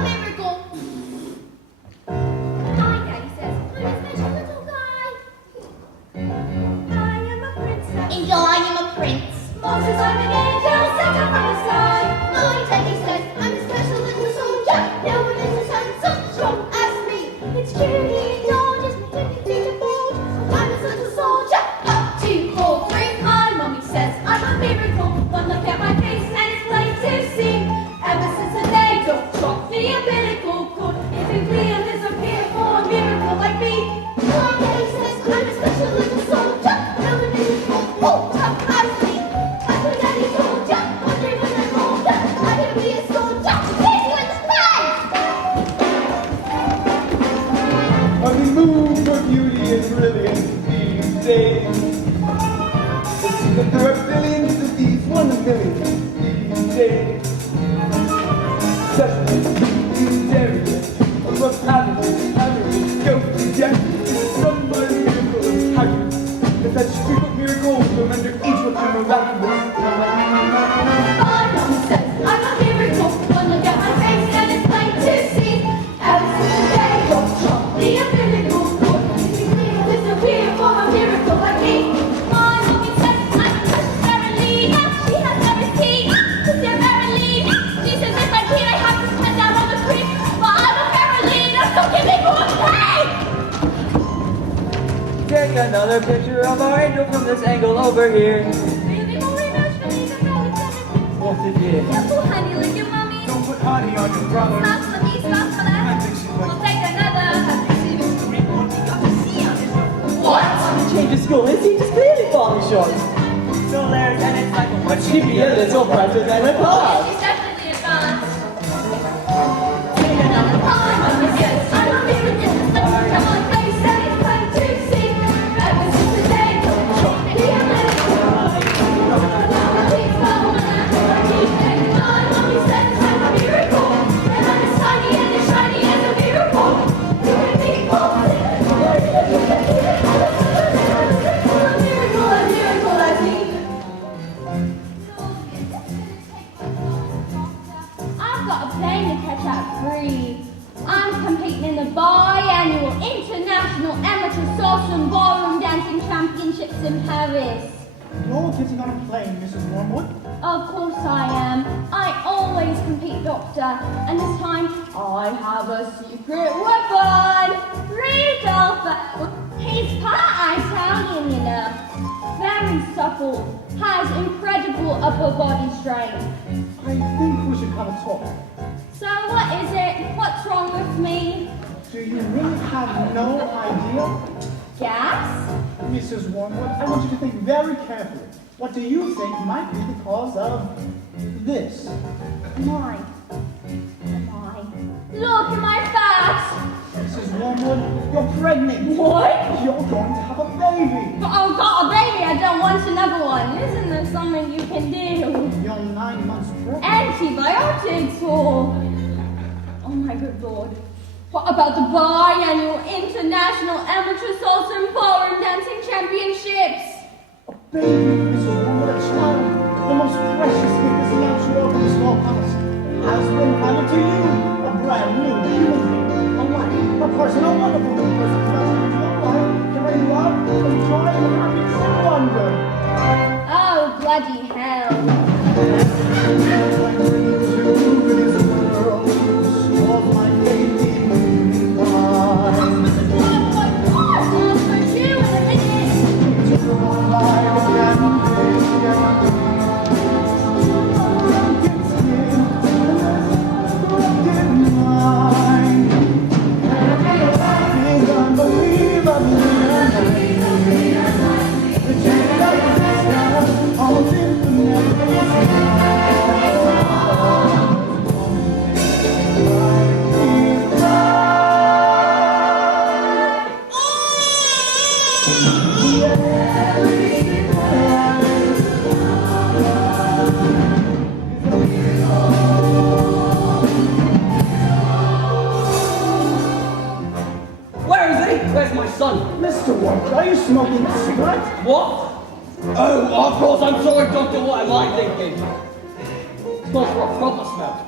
a miracle. My daddy says I'm a special little guy. I am a princess. And I am a prince. Mom says I'm an angel sent down from the sky. My daddy says I'm a special little soldier. No one is as handsome, strong as me. It's truly indulgence, my dignity to forge. I'm a little soldier. Up, 2, 4, 3. My mommy says I'm a miracle. One look at my face and it's plain to see. Ever since the day don't drop the umbilical cord, if it will disappear for a miracle like me. My daddy says I'm a special little soldier. No one is as tough as me. I'm a daddy soldier. Wondering when I'm older, I'm gonna be a soldier. Hit you in the face! On the moon for beauty is brilliant these days. There are billions of these 1 million these days. Such these areas of averages, go to death. Somebody miracle is haggard. If that streak of miracles from under each of them miraculous. My mom says I'm a miracle. One look at my face and it's plain to see. Ever since the day don't drop the umbilical cord, if it will disappear for a miracle like me. My mommy says I'm a special Carolina. She has everything. Sister Carolina. She says if I can't, I have to spend out on the creek. But I'm a Carolina, so give me more pay. Take another picture of our angel from this angle over here. Really more emotionally than Alexander. What it is. Careful, honey, like your mommy. Don't put honey on your brother. Stop for me, stop for that. I think she's like, We'll take another. What? Change of school, his teacher's clearly falling short. So there's an excitement. But she'd be a little brighter than a cloud. She's definitely advanced. Take another time, I'm a yes. I'm a miracle. Look at my face and it's plain to see. Ever since the day don't drop the umbilical. Please come on and I keep taking on. Mommy says I'm a miracle. And I'm as tiny and as shiny as a miracle. You and me both. A miracle like me. I've got a plane to catch at 3. I'm competing in the biannual International Amateur Salsa and Ballroom Dancing Championships in Paris. you're getting on a plane, Mrs. Wormwood. Of course I am. I always compete, Doctor. And this time, I have a secret weapon. Rudolph. He's part Italian, you know. Very supple. Has incredible upper body strength. I think we should have a talk. So what is it? What's wrong with me? Do you really have no idea? Gas? Mrs. Wormwood, I want you to think very carefully. What do you think might be the cause of this? Mine. Look at my fat. Mrs. Wormwood, you're pregnant. What? You're going to have a baby. But I've got a baby. I don't want another one. Isn't there something you can do? You're 9 months pregnant. Antibiotics or... Oh my good Lord. What about the biannual International Amateur Salsa and Ballroom Dancing Championships? A baby, Mrs. Wormwood, a child, the most precious gift this natural world small house, has been handed to you. A brand new human being, a life, a person, a wonderful new person, to your life, to bring love, and joy, and happiness, and wonder. Oh, bloody hell. I bring to this world, of my baby, mine. I'll put you in a minute. To your life, and Where's my son? Mr. Wormwood, are you smoking a cigarette? What? Oh, of course, I'm sorry, Doctor. What am I thinking? Smells like proper smell.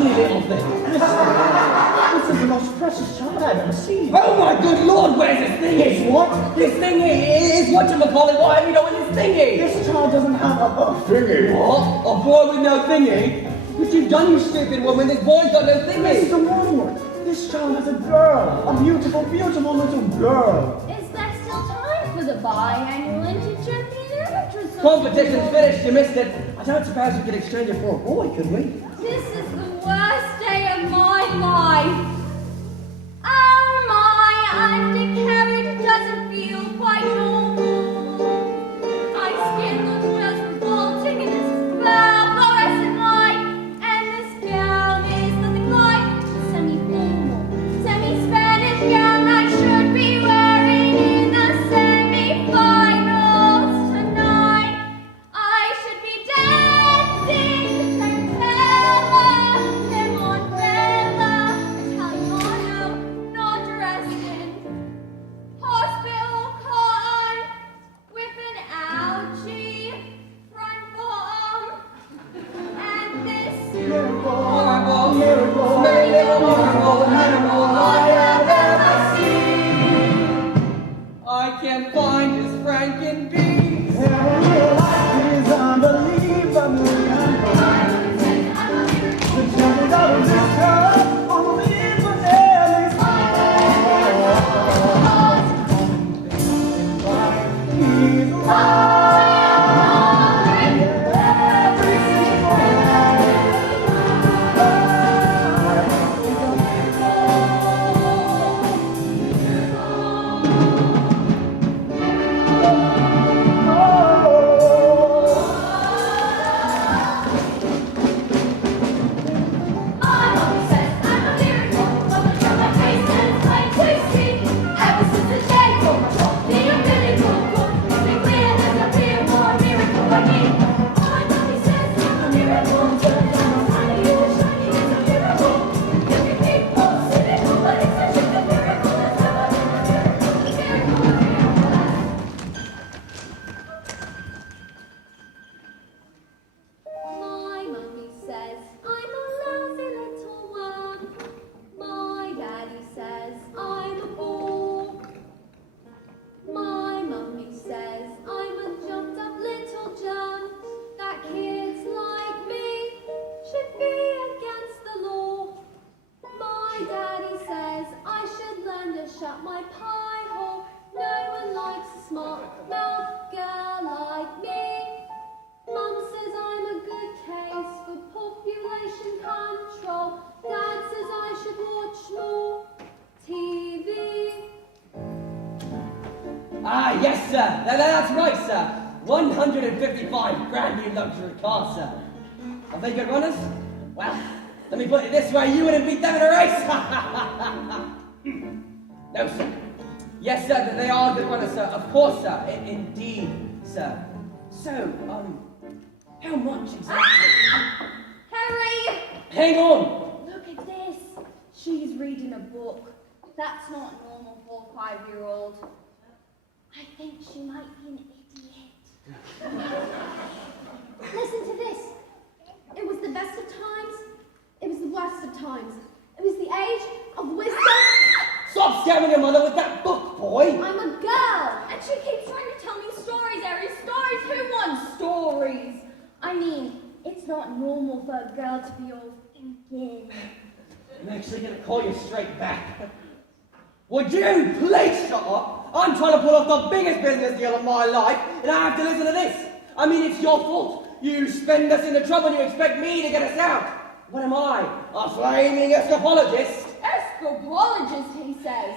ugly little thing. This is the most precious child I've ever seen. Oh my good lord, where's this thingy? It's what? This thingy is whatchamacallit, why have you know what this thingy? This child doesn't have a thingy. What? A boy with no thingy? What you've done, you stupid woman, this boy's got no thingy. Mr. Woodward, this child is a girl. A beautiful, beautiful little girl. Is there still time for the biannual interchampion literature? Competition's finished, you missed it. I don't suppose we could exchange it for a boy, could we? This is the worst day of my life. Oh, my undercarriage doesn't feel quite normal. My skin looks just revolting in this fluorescent light, and this gown is nothing like a semi-formal, semi-Spanish gown I should be wearing in the semi-finals tonight. I should be dancing the tarantella, limonella, Italiano, not dressed in hospital cotton with an algae front bottom, and this Horrible, smelly little horrible animal I have ever seen. I can't find his Franken beans. Real life is unbelievable. The journey of this girl on the Inverness. He's alive. Every single My mummy says I'm a lousy little one. My daddy says I'm a bore. My mummy says I'm a jumped up little John. That kids like me should be against the law. My daddy says I should learn to shut my pie hole. No one likes a smart mouth girl like me. Mum says I'm a good case for population control. Dad says I should watch more TV. Ah, yes, sir. That's right, sir. 155 brand new luxury cars, sir. Are they good runners? Well, let me put it this way, you wouldn't beat them in a race. No, sir. Yes, sir, they are good runners, sir. Of course, sir. Indeed, sir. So, how much exactly? Harry! Hang on! Look at this. She's reading a book. That's not normal for a 5-year-old. I think she might be an idiot. Listen to this. It was the best of times. It was the worst of times. It was the age of wisdom. Stop scaring your mother with that book, boy! I'm a girl, and she keeps trying to tell me stories, Harry. Stories? Who wants stories? I mean, it's not normal for a girl to be all thinking. I'm actually gonna call you straight back. Would you please shut up? I'm trying to pull off the biggest business deal of my life, and I have to listen to this. I mean, it's your fault. You spend us into trouble and you expect me to get us out. What am I? A flaming escapologist? Escapologist, he says.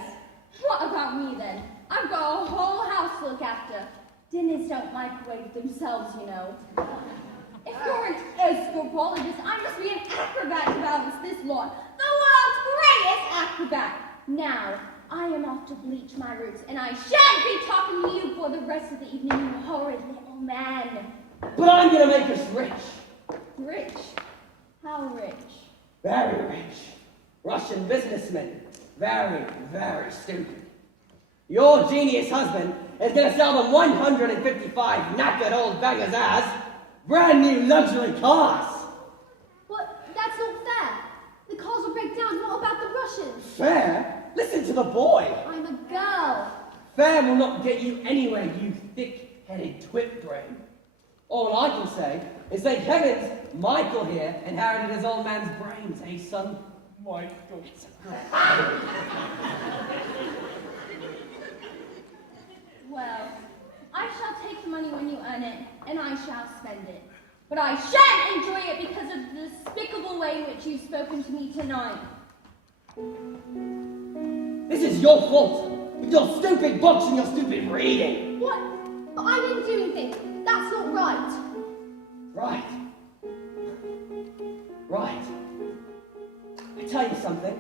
What about me then? I've got a whole house to look after. Dinners don't microwave themselves, you know. If you're an escapologist, I must be an acrobat to balance this lot. The world's greatest acrobat. Now, I am off to bleach my roots, and I shan't be talking to you for the rest of the evening, you horrid little man. But I'm gonna make us rich. Rich? How rich? Very rich. Russian businessman. Very, very stupid. Your genius husband is gonna sell them 155 knackered old beggars as brand new luxury cars. What? That's not fair. cars will break down. What about the Russians? Fair? Listen to the boy. I'm a girl. Fair will not get you anywhere, you thick-headed twit brain. All I can say is thank heavens Michael here inherited his old man's brains, eh, son? Michael. Well, I shall take the money when you earn it, and I shall spend it. But I shan't enjoy it because of the despicable way in which you've spoken to me tonight. This is your fault. With your stupid books and your stupid reading. What? But I didn't do anything. That's not right. Right. Right. I tell you something.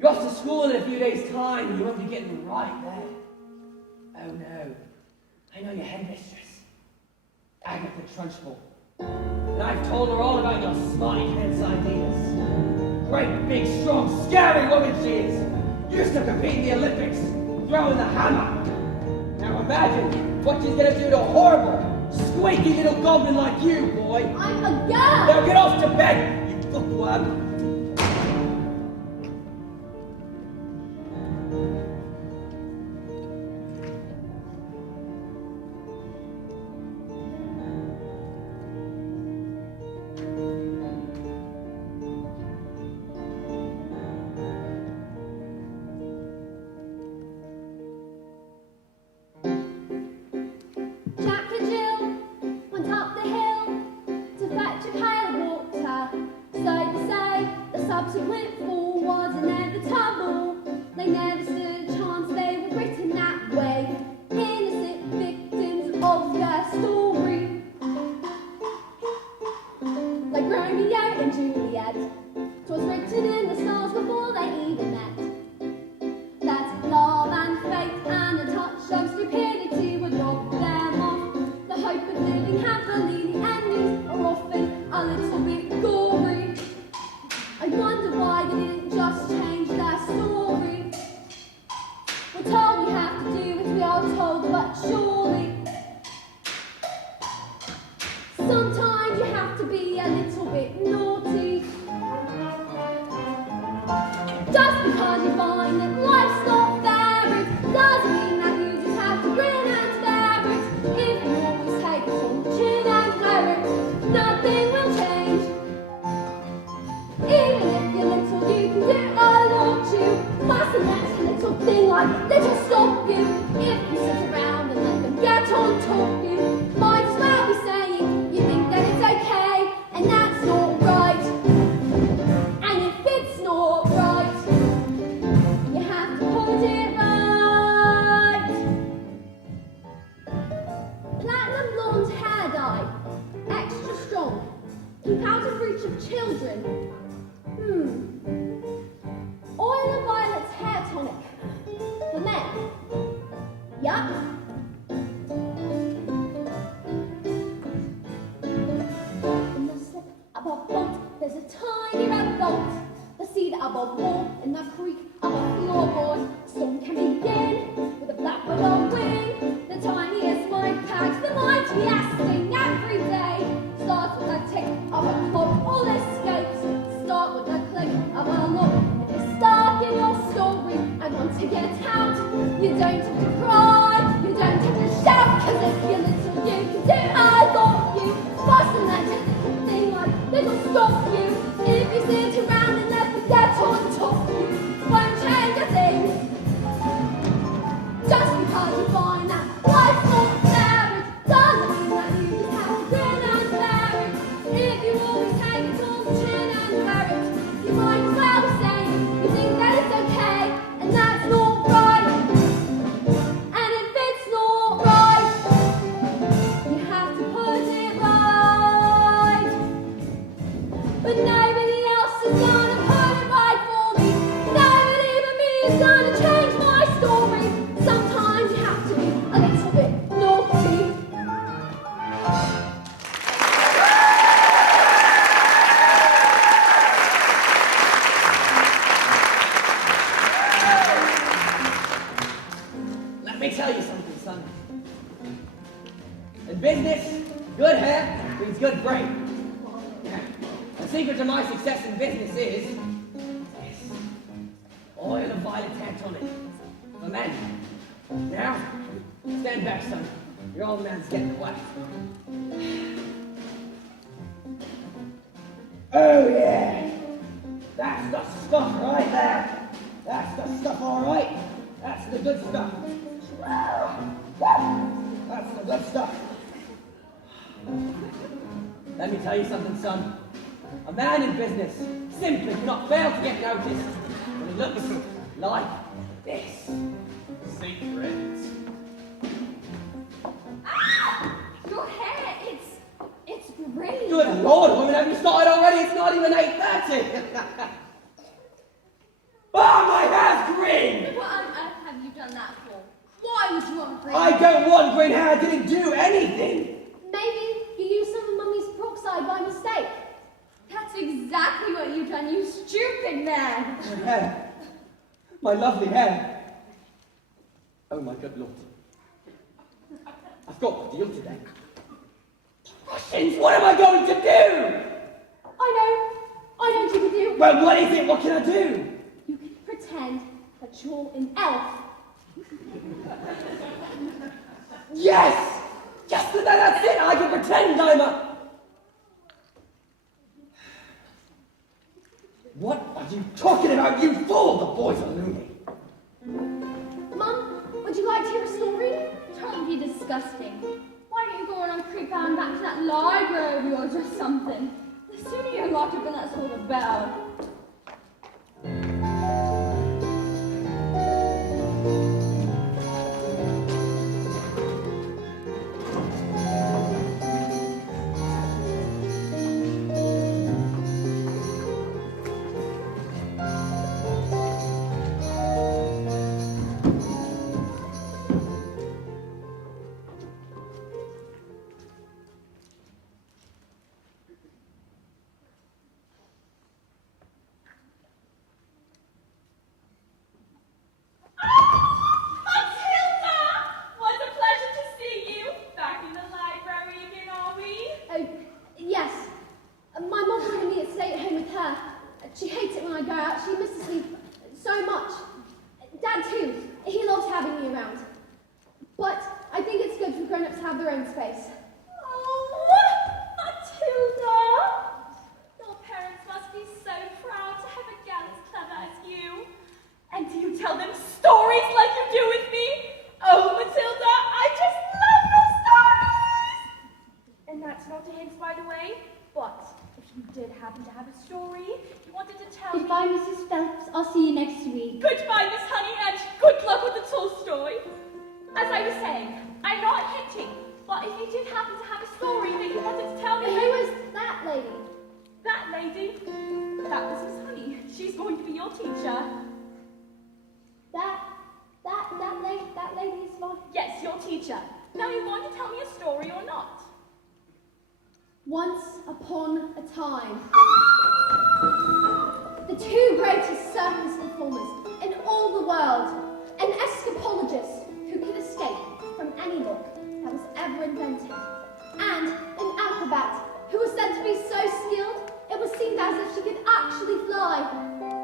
You're off to school in a few days' time and you won't be getting right there. Oh no. I know your headmistress, Agatha Trunchbull. And I've told her all about your smarty pants ideas. Great, big, strong, scary woman she is. Used to compete in the Olympics, throwing the hammer. Now imagine what she's gonna do to a horrible, squeaky little goblin like you, boy. I'm a girl. Now get off to bed, you bookworm. Jack and Jill went up the hill to fetch a pail of water. So they say the subsequent fall was inevitable. They never stood a chance, they were written that way. Innocent victims of their story. Like Romeo and Juliet, 'twas written in the stars before they even met. That love and fate and a touch of stupidity would rob them of the hope of living happily. The endings are often a little bit gory. I wonder why they didn't just change their story. We're told we have to do as we are told, but surely sometimes you have to be a little bit naughty. Just because you find that life's not fair, it doesn't mean that you just have to grin and bear it. If you always take it on the chin and wear it, nothing will change. Even if you're little, you can do a lot too. Mustn't let a little thing like little stop you. If you sit around and let them get on top of you, might as well be saying you think that it's okay, and that's not right. And if it's not right, you have to put it right. Platinum blonde hair dye, extra strong, keep out of reach of children. Oil of violets hair tonic, for men. Yup. In the slip above bolt, there's a tiny red bolt. The cedar above wall, in the creek above floorboard. Storm can begin with a blackbird on wing. The tiniest mind packs the mightiest thing every day. Starts with a tick of a clock, all escapes. Start with a click of a look. If you're stuck in your story and want to get out, you don't have to cry, you don't have to shout, 'cause if you're little, you can do I thought you. Mustn't let a little thing like little stop you. If you sit around and let them get on top of you, won't change a thing. Just because you find that life's not fair, it doesn't mean that you just have to grin and bear it. If you always take it on the chin and wear it, you might as well be saying you think that it's okay, and that's not right. And if it's not right, you have to put it right. But nobody else is gonna put it right for me. Nobody but me is gonna change my story. Sometimes you have to be a little bit naughty. Let me tell you something, son. In business, good hair means good brain. Yeah. And The secret to my success in business is this. Oil of violet hair tonic. For men. Now, stand back, son. Your old man's getting whacked. Oh, yeah. That's the stuff right there. That's the stuff, all right. That's the good stuff. That's the good stuff. Let me tell you something, son. A man in business simply cannot fail to get noticed when he looks like this. Secret. Ah! Your hair, it's great. Good Lord, woman, have you started already? It's not even 8:30. Ah, my hair's green! What on earth have you done that for? Why would you want green? I don't want green hair. I didn't do anything. Maybe you used some of Mummy's peroxide by mistake. That's exactly what you've done, you stupid man. My hair. My lovely hair. Oh, my good Lord. I've got a deal today. Russians, what am I going to do? I know what you can do. Well, what is it? What can I do? You can pretend that you're an elf. Yes! Just that's it! I can pretend I'm a... What are you talking about, you fool? The boys are loony. Mum, would you like to hear a story? Don't be disgusting. Why don't you go on and creep down back to that library of yours or something? The sooner you're locked up in that school, the better. Once upon a time, the two greatest circus performers in all the world, an escapologist who could escape from any look that was ever invented, and an acrobat who was said to be so skilled it was seemed as if she could actually fly,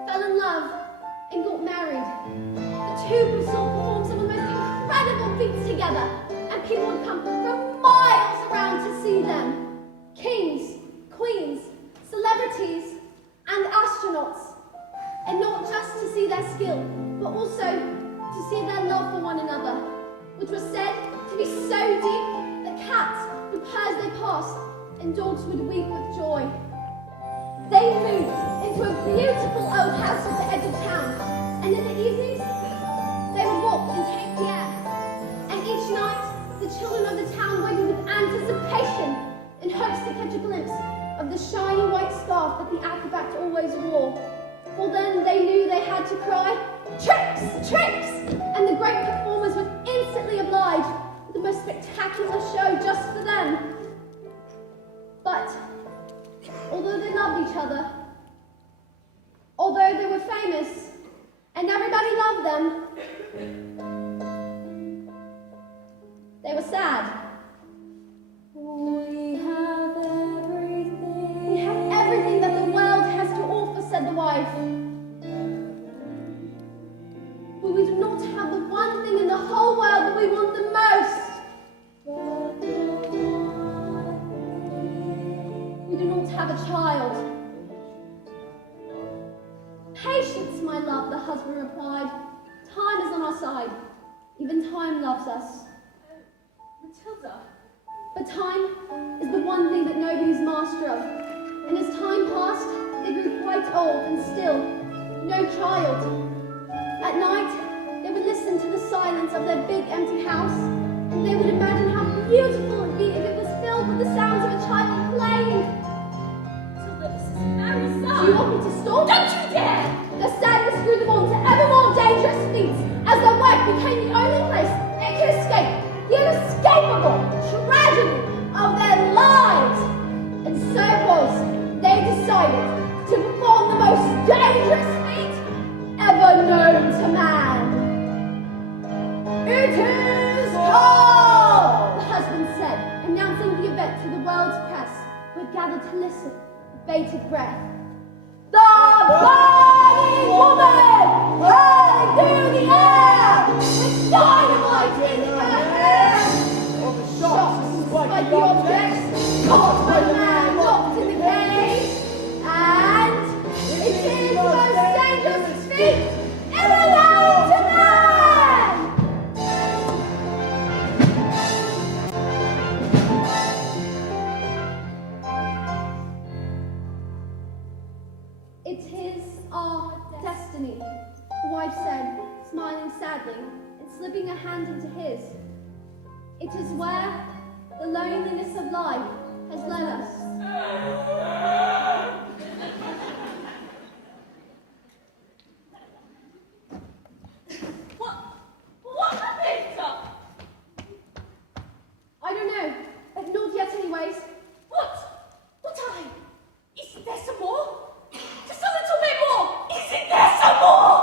fell in love, and got married. The two could still perform some of the most incredible feats together, and people would come from miles around to see them. Kings, queens, celebrities, and astronauts. And not just to see their skill, but also to see their love for one another, which was said to be so deep that cats would purr as they passed, and dogs would weep with joy. They moved into a beautiful old house at the edge of town, and in the evenings, they would walk and take the air. And each night, the children of the town waited with anticipation in hopes to catch a glimpse of the shiny white scarf that the acrobat always wore. For then they knew they had to cry, "Tricks! Tricks!" And the great performers would instantly oblige with the most spectacular show just for them. But although they loved each other, although they were famous, and everybody loved them, they were sad. We have everything that the have a child. Patience, my love, the husband replied. Time is on our side. Even time loves us. Matilda. But time is the one thing that nobody's master of. And as time passed, they grew quite old and still no child. At night, they would listen to the silence of their big empty house, and they would imagine how beautiful it would be if it was filled with the sounds of a child playing. Matilda, this is very sad. Do you want me to stop? Don't you dare! The sadness grew them on to ever more dangerous feats, as their work became the only place they could escape the inescapable tragedy of their lives. And so it was, they decided to perform the most dangerous feat ever known to man. It is Dahl, the husband said, announcing the event to the world's press, who had gathered to listen with bated breath. The burning woman hurling through the air with dynamite in her hair. Shots by the objects caught by the man locked in the cage, and it is the most dangerous feat ever known to man. It is our destiny, the wife said, smiling sadly and slipping her hand into his. It is where the loneliness of life has led us. What happened? I don't know, but not yet anyways. What are they? Isn't there some more? Just a little bit more! Isn't there some more?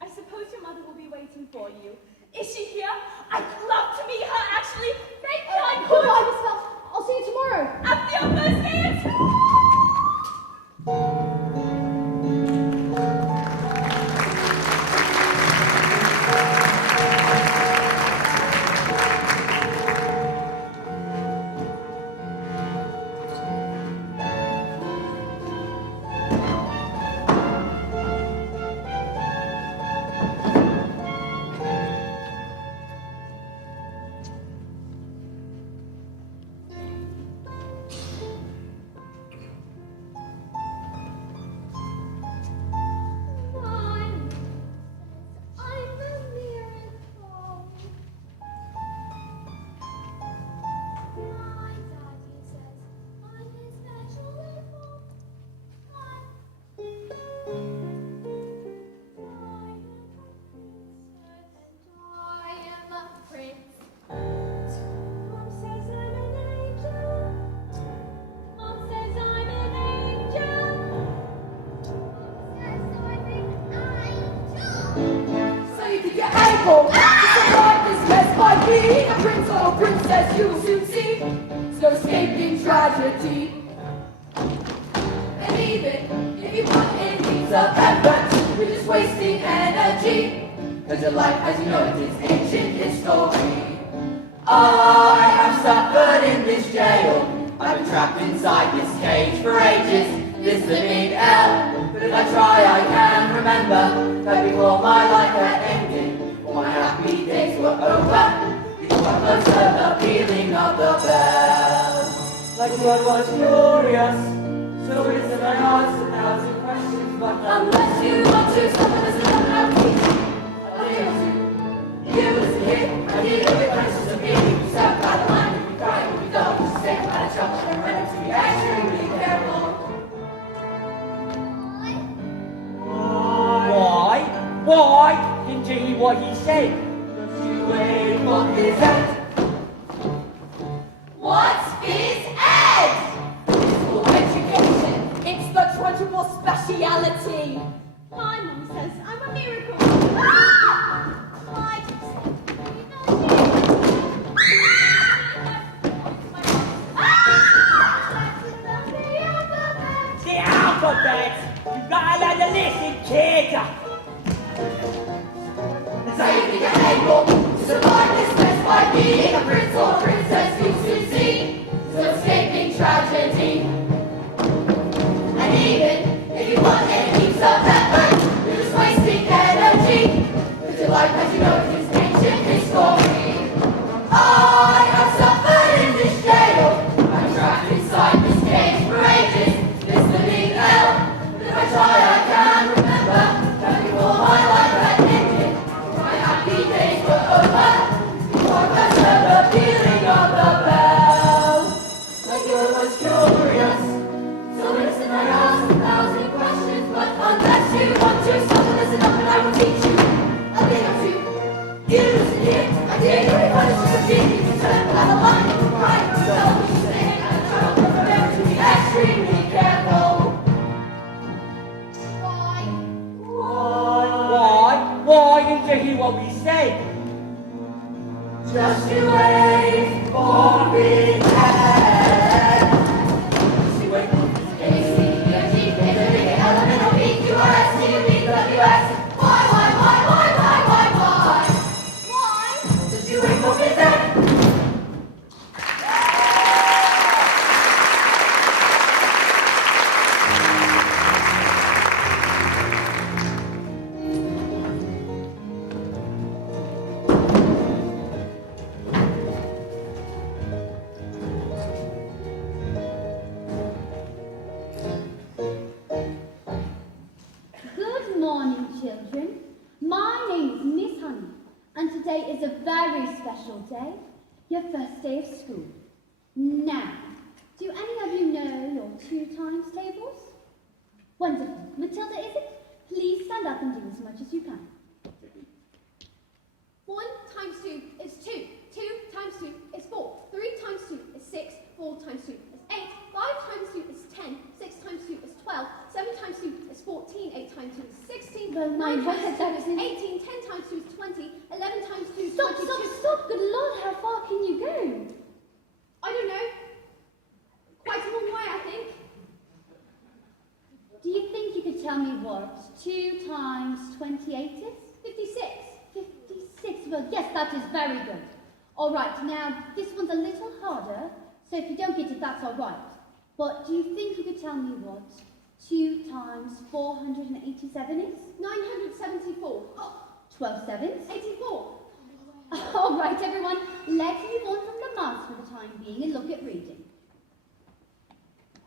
I suppose your mother will be waiting for you. Is she here? I'd love to meet her, actually. Maybe I could. Goodbye, Miss Phelps. I'll see you tomorrow. After your first dance. Princess, you'll soon see, no escaping tragedy. And even if you put in heaps of effort, you're just wasting energy. Cause your life as you know it is ancient history. I have suffered in this jail. I've been trapped inside this cage for ages. This living hell. But if I try I can remember that before my life had ended, all my happy days were over. Closer the pealing of the bell. Like blood was glorious, so is it I asked 1,000 questions, but unless you want to suffer this little empty, I'll give to you as a kid. I need a bit precious to me. You sat by the line, you cried, you don't just stay by the trouble and remember to be extremely careful. Why? Didn't you hear what he said? Wait for his head. What's his head? Physical education. It's the trunchable speciality. My mum says I'm a miracle. Ah! I just said, you know, the alphabet! You gotta learn to listen, kid! So you think you're able to survive this mess by being a prince or princess? mistake. Just you wait for me. Just you wait for me. Good morning, children. My name is Miss Honey, and today is a very special day, your first day of school. Now, do any of you know your 2 times tables? Wonderful. Matilda, is it? Please stand up and do as much as you can. 1 times 2 is 2. 2 times 2 is 4. 3 times 2 is 6. 4 times 2 is 8. 5 times 2 is 10. 6 times 2 is 12. 7 times 2 is 14. 8 times 2 is 16. Well, my 9 word, times 2 that is is 18. 10 times 2 is 20. 11 times 2 is Stop, 22. stop. Good Lord, how far can you go? I don't know. Quite a long way, I think. Do you think you could tell me what 2 times 28 is? 56. 56. Well, yes, that is very good. All right, now, this one's a little harder, so if you don't get it, that's all right. But do you think you could tell me what 2 times 487 is? 974. 12 sevens? 84. All right, everyone, let's move on from the maths for the time being and look at reading.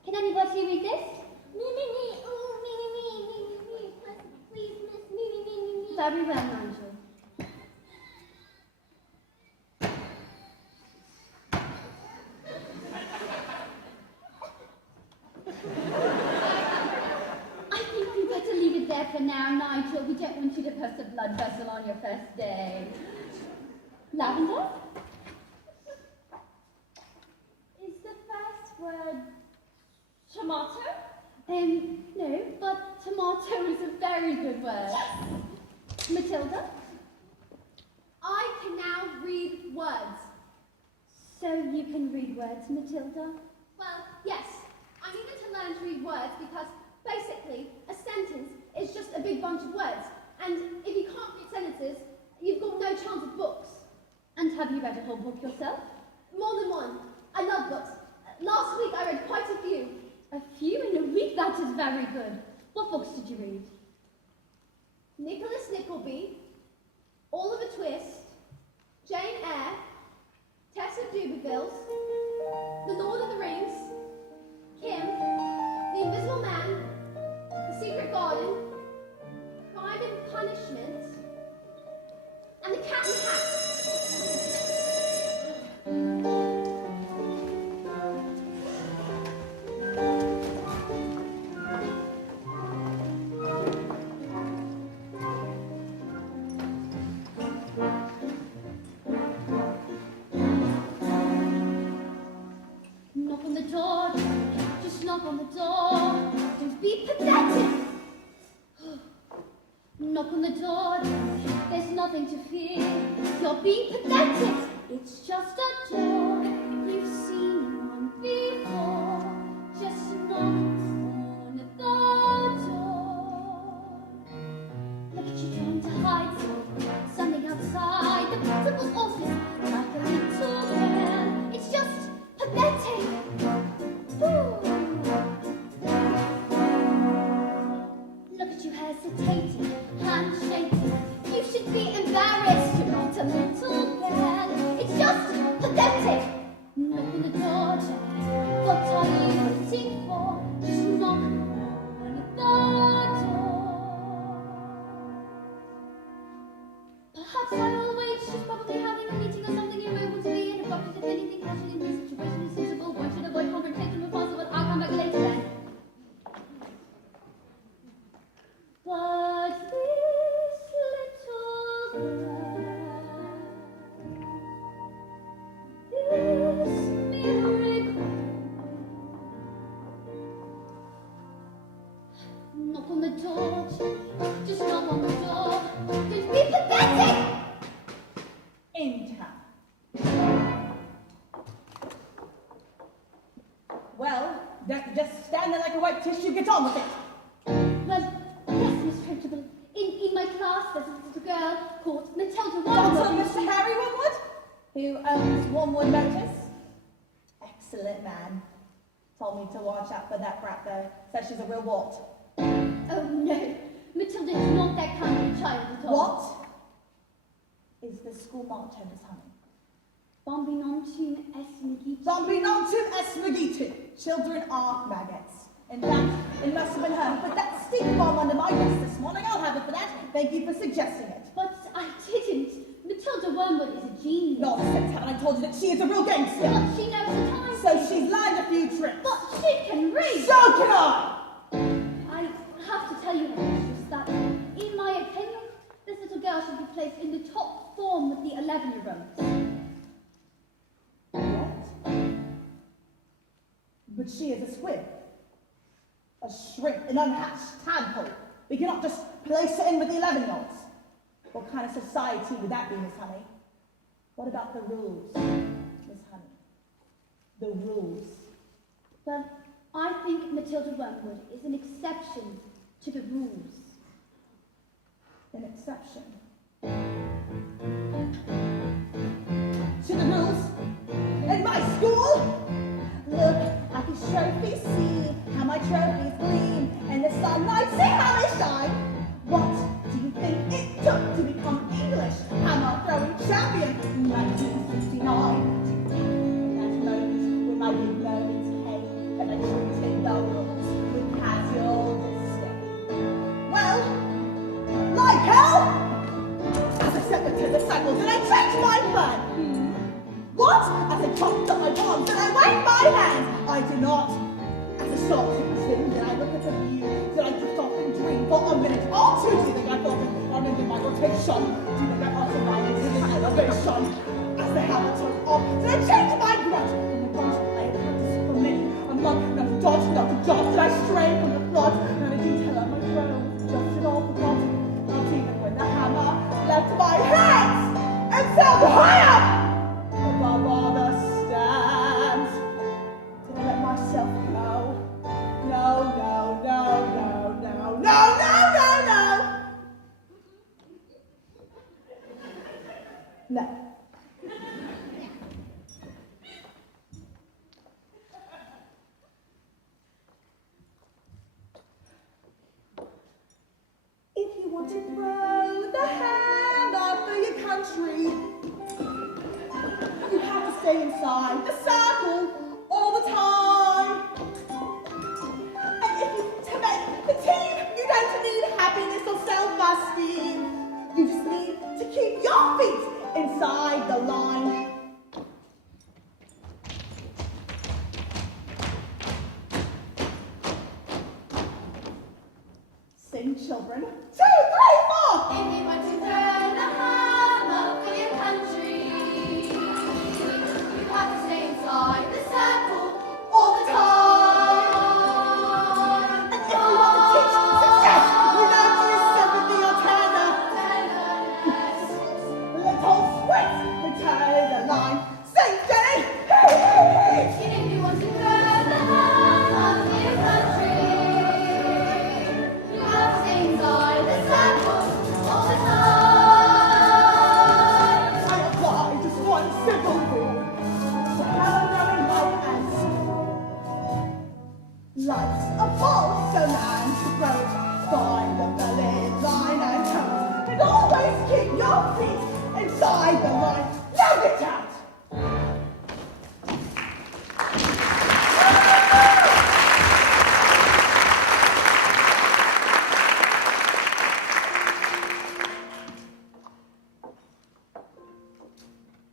Can anybody read this? Me, me, me, ooh, me, me, me, me, me, me, please, miss, me, me, me, me, me. Very well, Nigel. I think we better leave it there for now, Nigel. We don't want you to burst a blood vessel on your first day. Lavender? Is the first word tomato? No, but tomato is a very good word. Matilda? I can now read words. So you can read words, Matilda? Well, yes. I needed to learn to read words because basically a sentence is just a big bunch of words. And if you can't read sentences, you've got no chance of books. And have you read a whole book yourself? More than one. I love books. Last week I read quite a few. A few in a week, that is very good. What books did you read? Nicholas Nickleby, Oliver Twist, Jane Eyre, Tess of Dubervilles, The Lord of the Rings, Kim, The Invisible Man, The Secret Garden, Crime and Punishment, and The Cat and Hat. Knock on the door, just knock on the door. Don't be pathetic. Knock on the door, there's nothing to fear. You're being pathetic. It's just a door. You've seen one before. Just knock on the door. Look at you trying to hide something outside the principal's office, like a little girl. It's just pathetic. Look at you hesitating, handshaking. You should be embarrassed. You're not a little girl. It's just pathetic. Knock on the door, Jack. What are you waiting for? Just knock on the door. Perhaps I will wait. She's probably having British, you get on with it. Well, yes, Miss Trunchbull. In my class, there's a little girl called Matilda Daughter of Wormwood. Mr. Harry Wormwood, who owns Wormwood Motors. Excellent man. Told me to watch out for that brat though. Says she's a real wart. Oh no, Matilda is not that kind of child at all. What is the school motto, Miss Honey? Bombi non-tum es negiti. Zombie non-tum es magitu. Children are maggots. In fact, it must have been her who put that stink bomb under my desk this morning. I'll have it for that. Thank you for suggesting it. But I didn't. Matilda Wormwood is a genius. Nonsense, haven't I told you that she is a real gangster? But she knows the time. So she's lined a few tricks. But she can read. So can I! I have to tell you, Mistress, that in my opinion, this little girl should be placed in the top form with the 11-year-olds. What? But she is a squib. A shrimp, an unhatched tadpole. We cannot just place her in with the 11-year-olds. What kind of society would that be, Miss Honey? What about the rules, Miss Honey? The rules. Well, I think Matilda Wormwood is an exception to the rules. An exception. To the rules? In my school? Look at these trophies, see how my trophies gleam. And the sunlight, see how they shine. What do you think it took to become English hammer throwing champion in 1969? That moment with my big moments came, and I treated the rules with casual disdain. Well, like hell, as I stepped into the cycle, did I change my plan? What? As I chopped up my palms, did I wave my hand? I did not. As I shot to the chin, did I look at the view? Did I drift off and dream for a minute or two? Do you think I thought of running in my rotation? Do you think I uttered my in elevation? As the hammer took off, did I change my grunt? From the grunt I had practiced for many a month, not to dodge, not to dodge. Did I stray from the plot? Not a detail of my throw, just it all forgotten. Not even when the hammer left my hands and fell higher above all the stands. Did I let myself go? No, no, no, no, no, no, no, no, no. No. If you want to throw the hammer for your country, you have to stay inside the circle all the time. And if you to make the team, you don't need happiness or self-esteem. You just need to keep your feet inside the line. Sing, children. 2, 3, 4. If you want to throw the hammer for your country, you have to stay inside the circle all the time. And if you want to teach success, you don't need sympathy or tenderness. Let's all sprint and toe the line. Sing, Jenny! If you want to throw the hammer for your country, you have to stay inside the circle all the time. I apply just one simple rule. The hammer in my hands. Life's a ball, so man to throw. Find the valid line and toe. And always keep your feet inside the line. Now get out!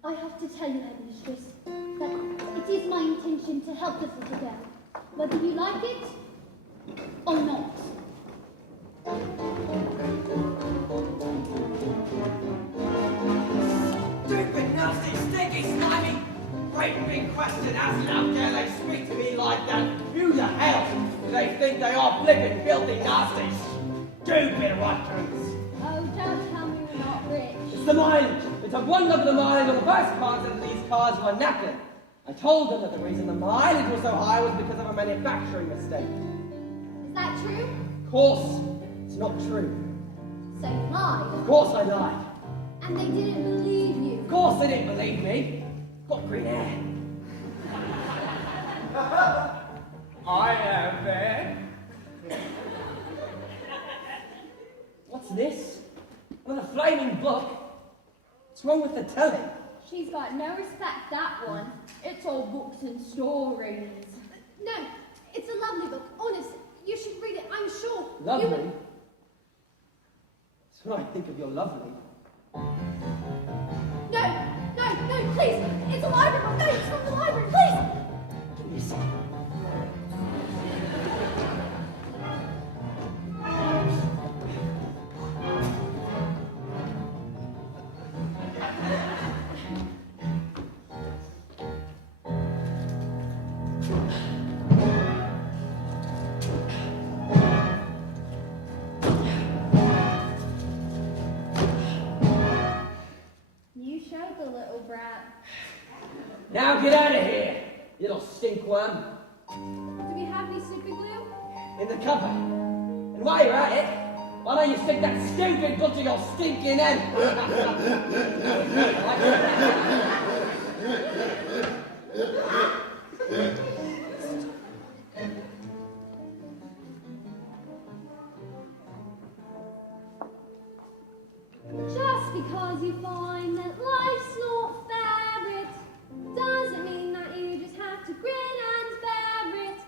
I have to tell you, Headmistress, that it is my intention to help this little girl, whether you like it or not. Stupid, nasty, stinky, slimy, great big question as how dare they speak to me like that? Who the hell do they think they are, flippin' filthy nasties? Stupid ruffians. Oh, don't tell me we're not rich. It's the mileage. They took one look at the mileage on the first cars and these cars were knackered. I told them that the reason the mileage was so high was because of a manufacturing mistake. Is that true? Of course, it's not true. So you lied. Of course I lied. And they didn't believe you. Of course they didn't believe me. Got green hair. I am there. What's this? With a flaming book? What's wrong with the telling? She's got no respect, that one. It's all books and stories. No, it's a lovely book. Honest, you should read it, I'm sure. Lovely? You... That's what I think of your lovely. No, please. It's a library book. No, it's from the library, please. Give me a second. You showed the little brat. Now get out of here, you little stinkworm. Do we have any super glue? In the cupboard. And while you're at it, why don't you stick that stupid book to your stinking head? Just because you find that life's not fair, it doesn't mean that you just have to grin and bear it.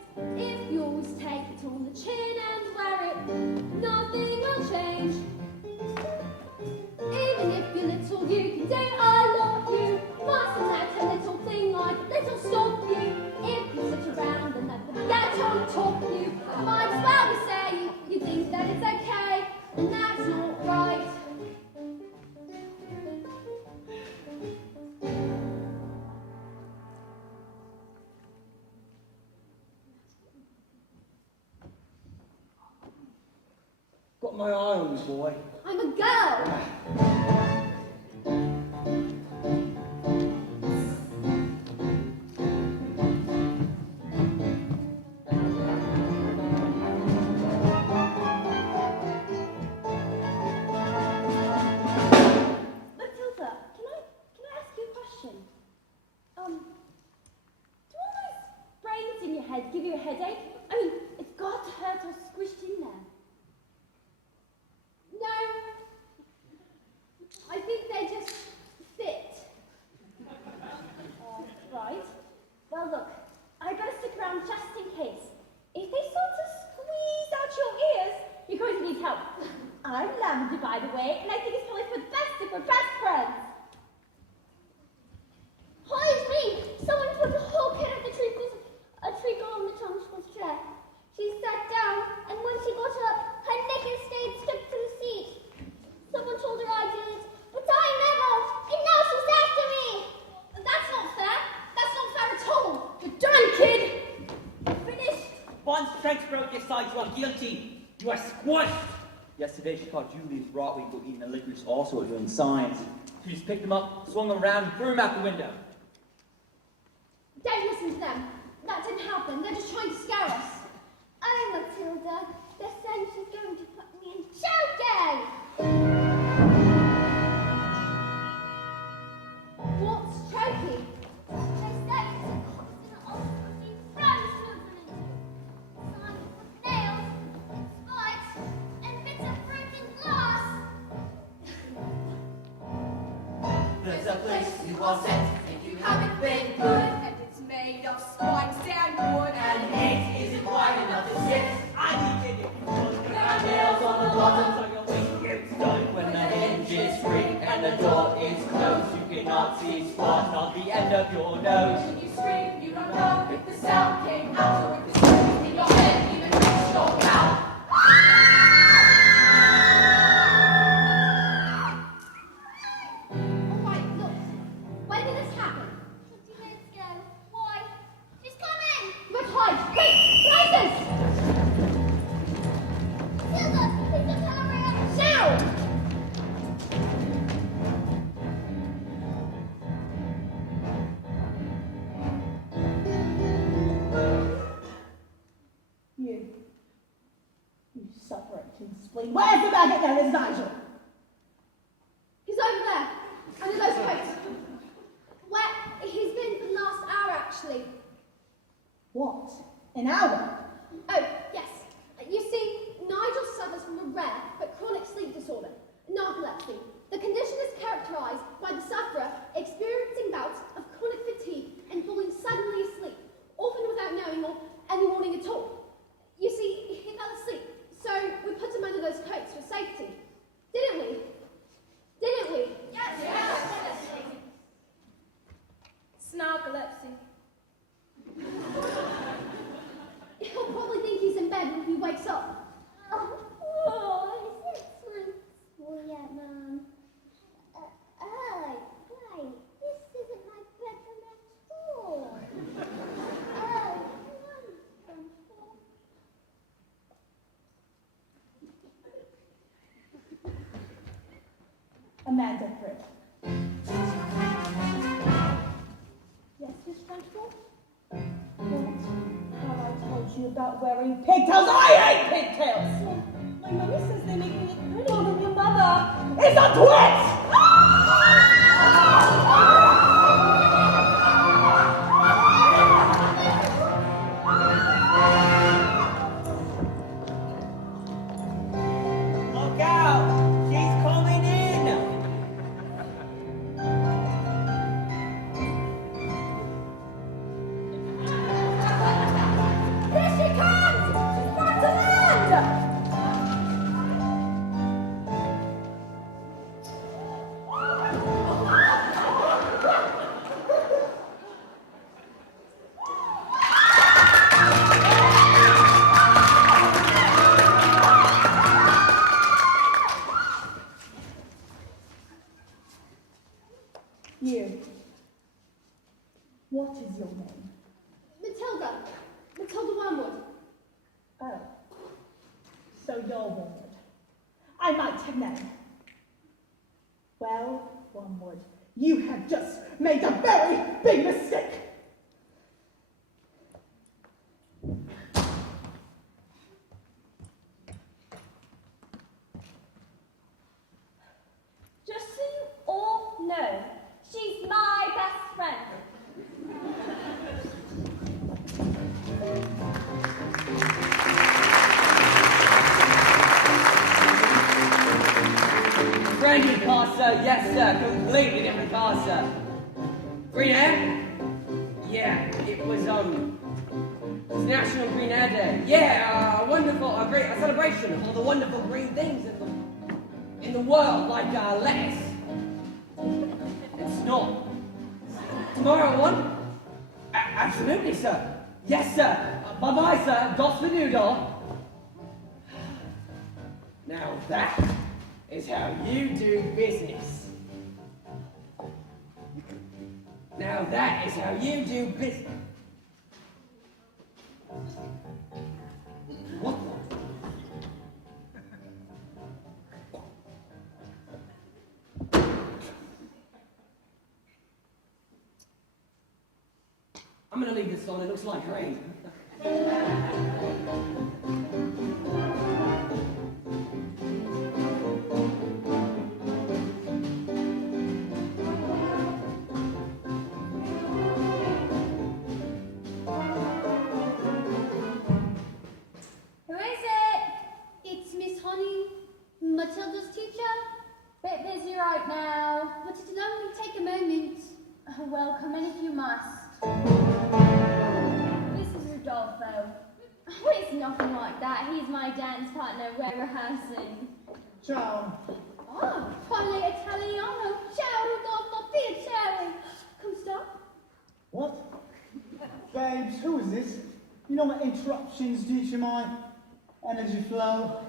If you always take it on the chin and wear it, nothing will change. Even if you're little, you can do a lot. You mustn't let a little thing like a little stop you. If you sit around and let them get on top of you, might as well be saying you think that it's okay, and that's not right. Got my eye on you, boy. I'm a girl. Matilda, can I ask you a question? Do all those brains in your head give you a headache? I mean, it's got to hurt or squished in there. No, I think they just fit. Right. Well, look, I better stick around just in case. If they sort of squeeze out your ears, you're going to need help. I'm Lavender, by the way, and I think it's probably for the best if we're best friends. Hi, it's me. Someone put a whole kid at the tree because a tree got on the Thomas's chair. She sat down, and when she got up, her naked stayed stuck to the seat. Someone told her I did it, but I never, and now she's after me. That's not fair. That's not fair at all. You're done, kid. Finished. Once strength broke your side, you are guilty. You are squashed. Yesterday she caught Julius Broadway for eating a licorice also doing science. She just picked him up, swung him around, and threw him out the window. Don't listen to them. That didn't happen. They're just trying to scare us. Oh, Matilda, they're saying she's going to put me in chow day. What's choking? They say it's a constant obstacle France movement. Signed with nails, spikes, and bits of broken glass. There's a place you are sent if you haven't been good, And it's made of spikes and wood. and it isn't wide enough to sit. I need it. There are nails on the bottom, so your waist gets done. When the hinges ring and the door is closed, you cannot see spot on the end of your nose. When you scream, you don't know if the sound came out or if the sound in your head even reached your mouth. All right, look. When did this happen? 20 minutes ago. Why? She's coming. Let's hide. Quick, places. Matilda, please don't tell her where I am. Down. Explain. Where's the maggot then, Miss Nigel? He's over there, under those coats. Where he's been for the last hour, actually. What? An hour? Oh, yes. You see, Nigel suffers from a rare but chronic sleep disorder, narcolepsy. The condition is characterized by the sufferer experiencing bouts of chronic fatigue and falling suddenly asleep, often without knowing or any warning at all. You see, he fell asleep, so we put him under those coats for safety. Didn't we? Didn't we? Yes. Snarkolepsy. He'll probably think he's in bed when he wakes up. Oh, is it fruitful yet, Mum? Wait, this isn't my bedroom at all. Oh, wonderful. Amanda Fripp. Yes, Miss Trunchbull? What have I told you about wearing pigtails? I hate pigtails! My mummy says they make me look pretty. Well, then your mother is a twit! Look out! She's coming in! Here she comes! She's brought to land! You. What is your name? Matilda. Matilda Wormwood. Oh. So you're Wormwood. I might have known. Well, Wormwood, you have just made a very big mistake. Just so you all know, she's my best friend. Brandy car, sir. Yes, sir. Completely different car, sir. Green Air? Yeah, it was, it's National Green Air Day. Yeah, a great celebration of all the wonderful green things in the world, like, lettuce and snot. Tomorrow at 1? Absolutely, sir. Yes, sir. Bye-bye, sir. Dos Venudo. Now that is how you do business. Now that is how you do business. What the? I'm gonna leave this on. It looks like rain. Who is it? It's Miss Honey, Matilda's teacher. Bit busy right now. But it'll only take a moment. Well, come in if you must. This is Rodolfo. Oh, it's nothing like that. He's my dance partner. We're rehearsing. Ciao. Ah, parle italiano. Ciao, Rodolfo, piacere. Come stop. What? Babes, who is this? You know my interruptions due to my energy flow.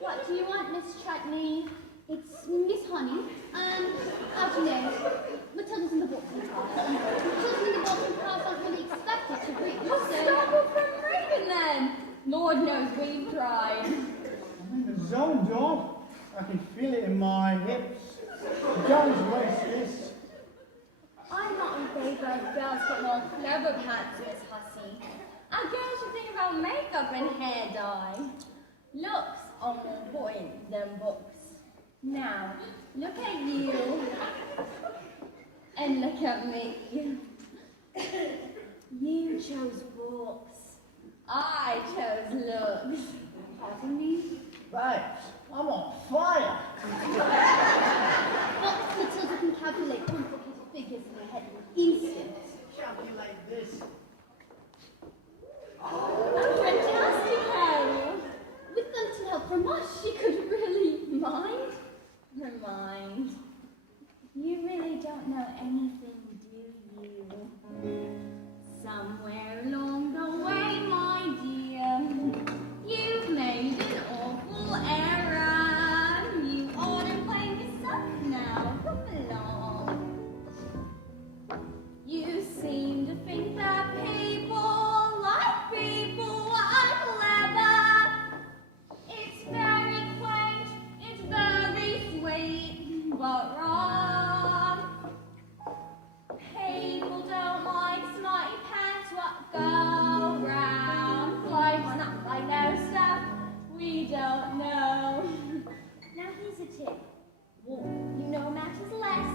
What do you want, Miss Chutney? It's Miss Honey, and how do you know? Matilda's in the walking class. Children in the walking class aren't really expected to read, Oh, so... stop her from reading then. Lord knows we've tried. I'm in the zone, dog. I can feel it in my hips. Don't waste this. I'm not in favour of girls get more clever pants, Miss Hussey. Our girls should think about makeup and hair dye. Looks are more important than books. Now, look at you. And look at me. You chose books. I chose looks. Pardon me? Babes, I'm on fire. But Matilda can calculate complicated figures in her head in an instant. Calculate this. Oh, fantastic, Harry. With a little help from us, she could really mind. Remind. You really don't know anything, do you? Somewhere along the way, my dear, you've made an awful error. You ought to blame yourself now. Come along. You seem to think that people like people are clever. It's very quaint, it's very sweet, but wrong. People don't like smarty pants what go round. Fly one up like no stuff we don't know. Now here's a tip. What you know matters less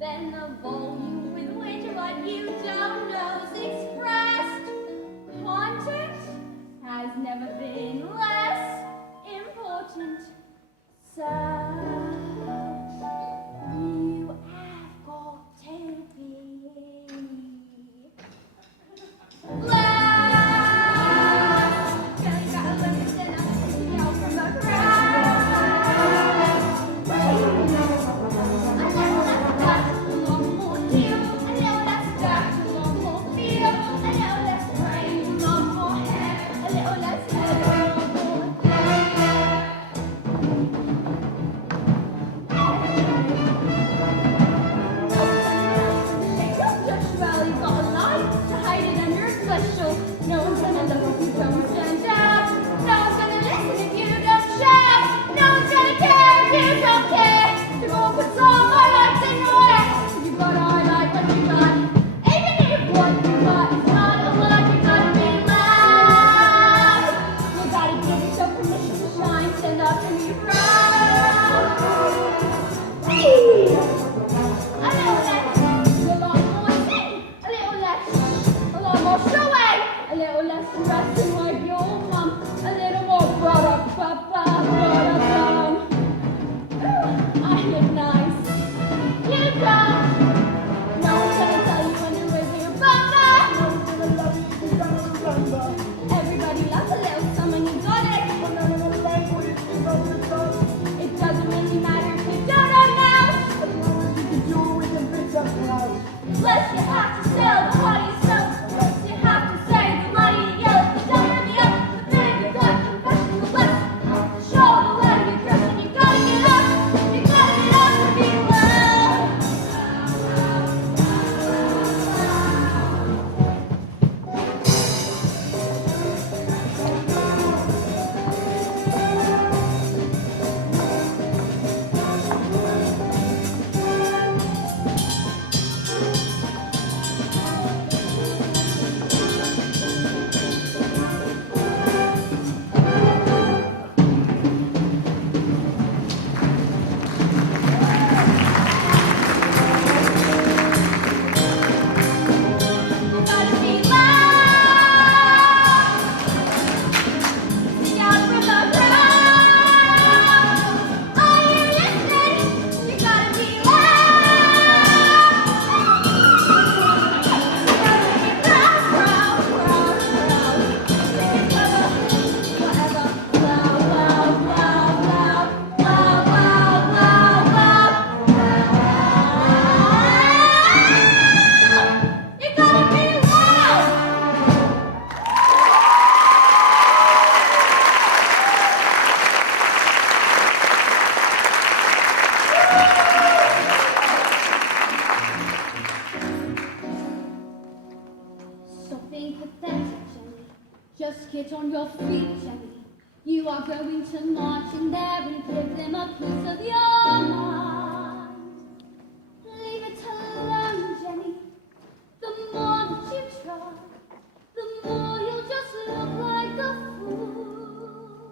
than the volume with which what you don't know is expressed. Content has never been less important. So you have got to be loud. Girl, you gotta learn to stand up and stick out from the crowd. I know that's got a lot more deal. I know that's got a lot more feel. I know that's brain, a lot more hair, a little less head, a lot more hair. Just well, you've got a lie to hide it under a special. No one's gonna look if you don't stand out. No one's gonna listen if you don't shout. No one's gonna care if you don't care. So go put some highlights in your hair. You've got to highlight what you got. Even if what you got is not a lot, you gotta be loud. You gotta give yourself permission to shine. Stand up and be proud. Whee! A little less, a lot more sing, a little less, a lot more showing, a little less dressing like your mum, a little more ba-da-ba-ba-ba-da-bum. Ooh, I look nice. You don't. No one's gonna tell you when you're with your bummer. No one's gonna love you if you don't remember. Everybody loves a little someone, you got it. When I'm in a language, it's over the top. It doesn't really matter if you don't know now. As long as you can do it with your bits up cloud. Unless you have to sell the heart yourself. Unless you have to say the money you yell. If you don't hurry up, the big you got confession the less. Show the letter you're dressing, you gotta get up. You gotta get up and be loud. You gotta be loud. Stick out from the crowd. Are you listening? You gotta be loud. You gotta be proud, proud, proud, proud. Whatever, loud, loud, loud, loud, loud, loud, loud, loud. You gotta be loud. Stop being pathetic, Jenny. Just get on your feet, Jenny. You are going to march in there and give them a piece of your mind. Leave it alone, Jenny. The more that you try, the more you'll just look like a fool.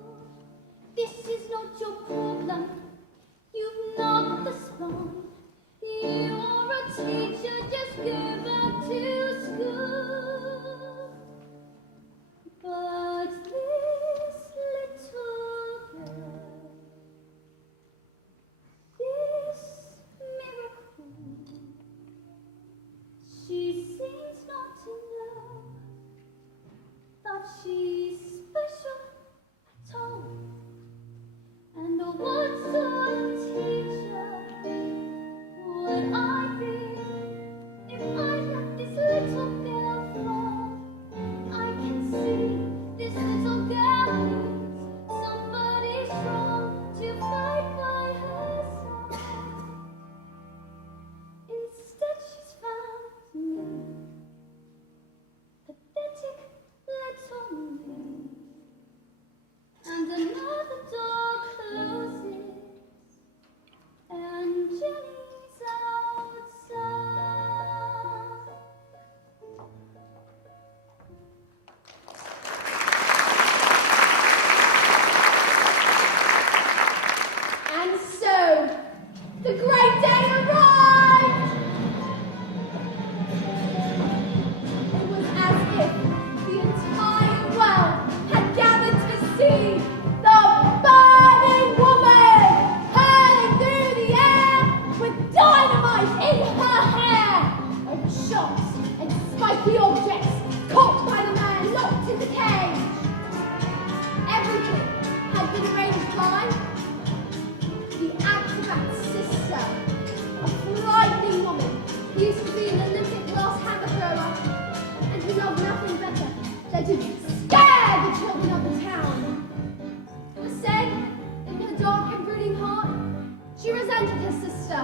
defended her sister,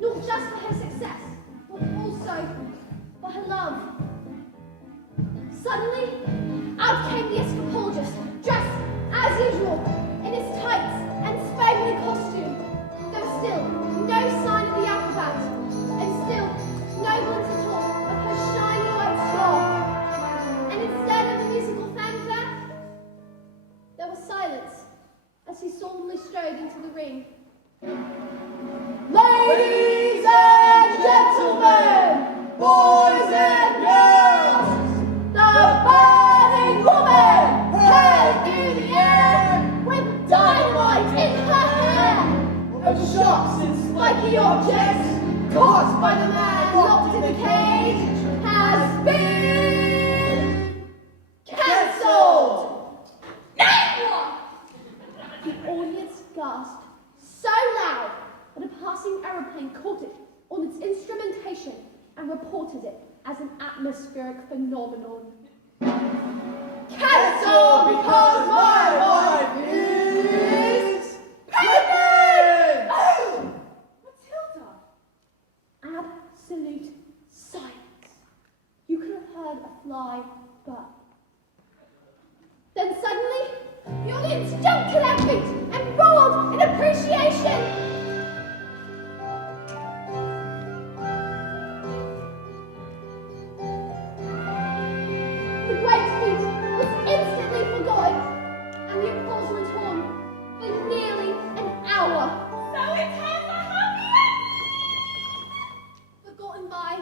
not just for her success, but also for her love. Suddenly, out came the escapologist, dressed, as usual, in his tights and spangly costume. There was still no sign of the acrobat, and still no glimpse at all of her shiny white scarf. And instead of the musical fanfare, there was silence as he solemnly strode into the ring. Ladies and gentlemen, boys and girls, the burning woman held through the air With dynamite in her hair, of shocks and spiky objects caused by the man locked in the cage, has been cancelled. The audience gasped so loud that a passing aeroplane caught it on its instrumentation and reported it as an atmospheric phenomenon. Cancelled because my wife is pregnant. Oh! Matilda! Absolute silence. You could have heard a fly but. Then suddenly, the audience jumped to their feet and roared in appreciation. The great feat was instantly forgotten, and the applause went on for nearly an hour. So it has a happy ending! Forgotten by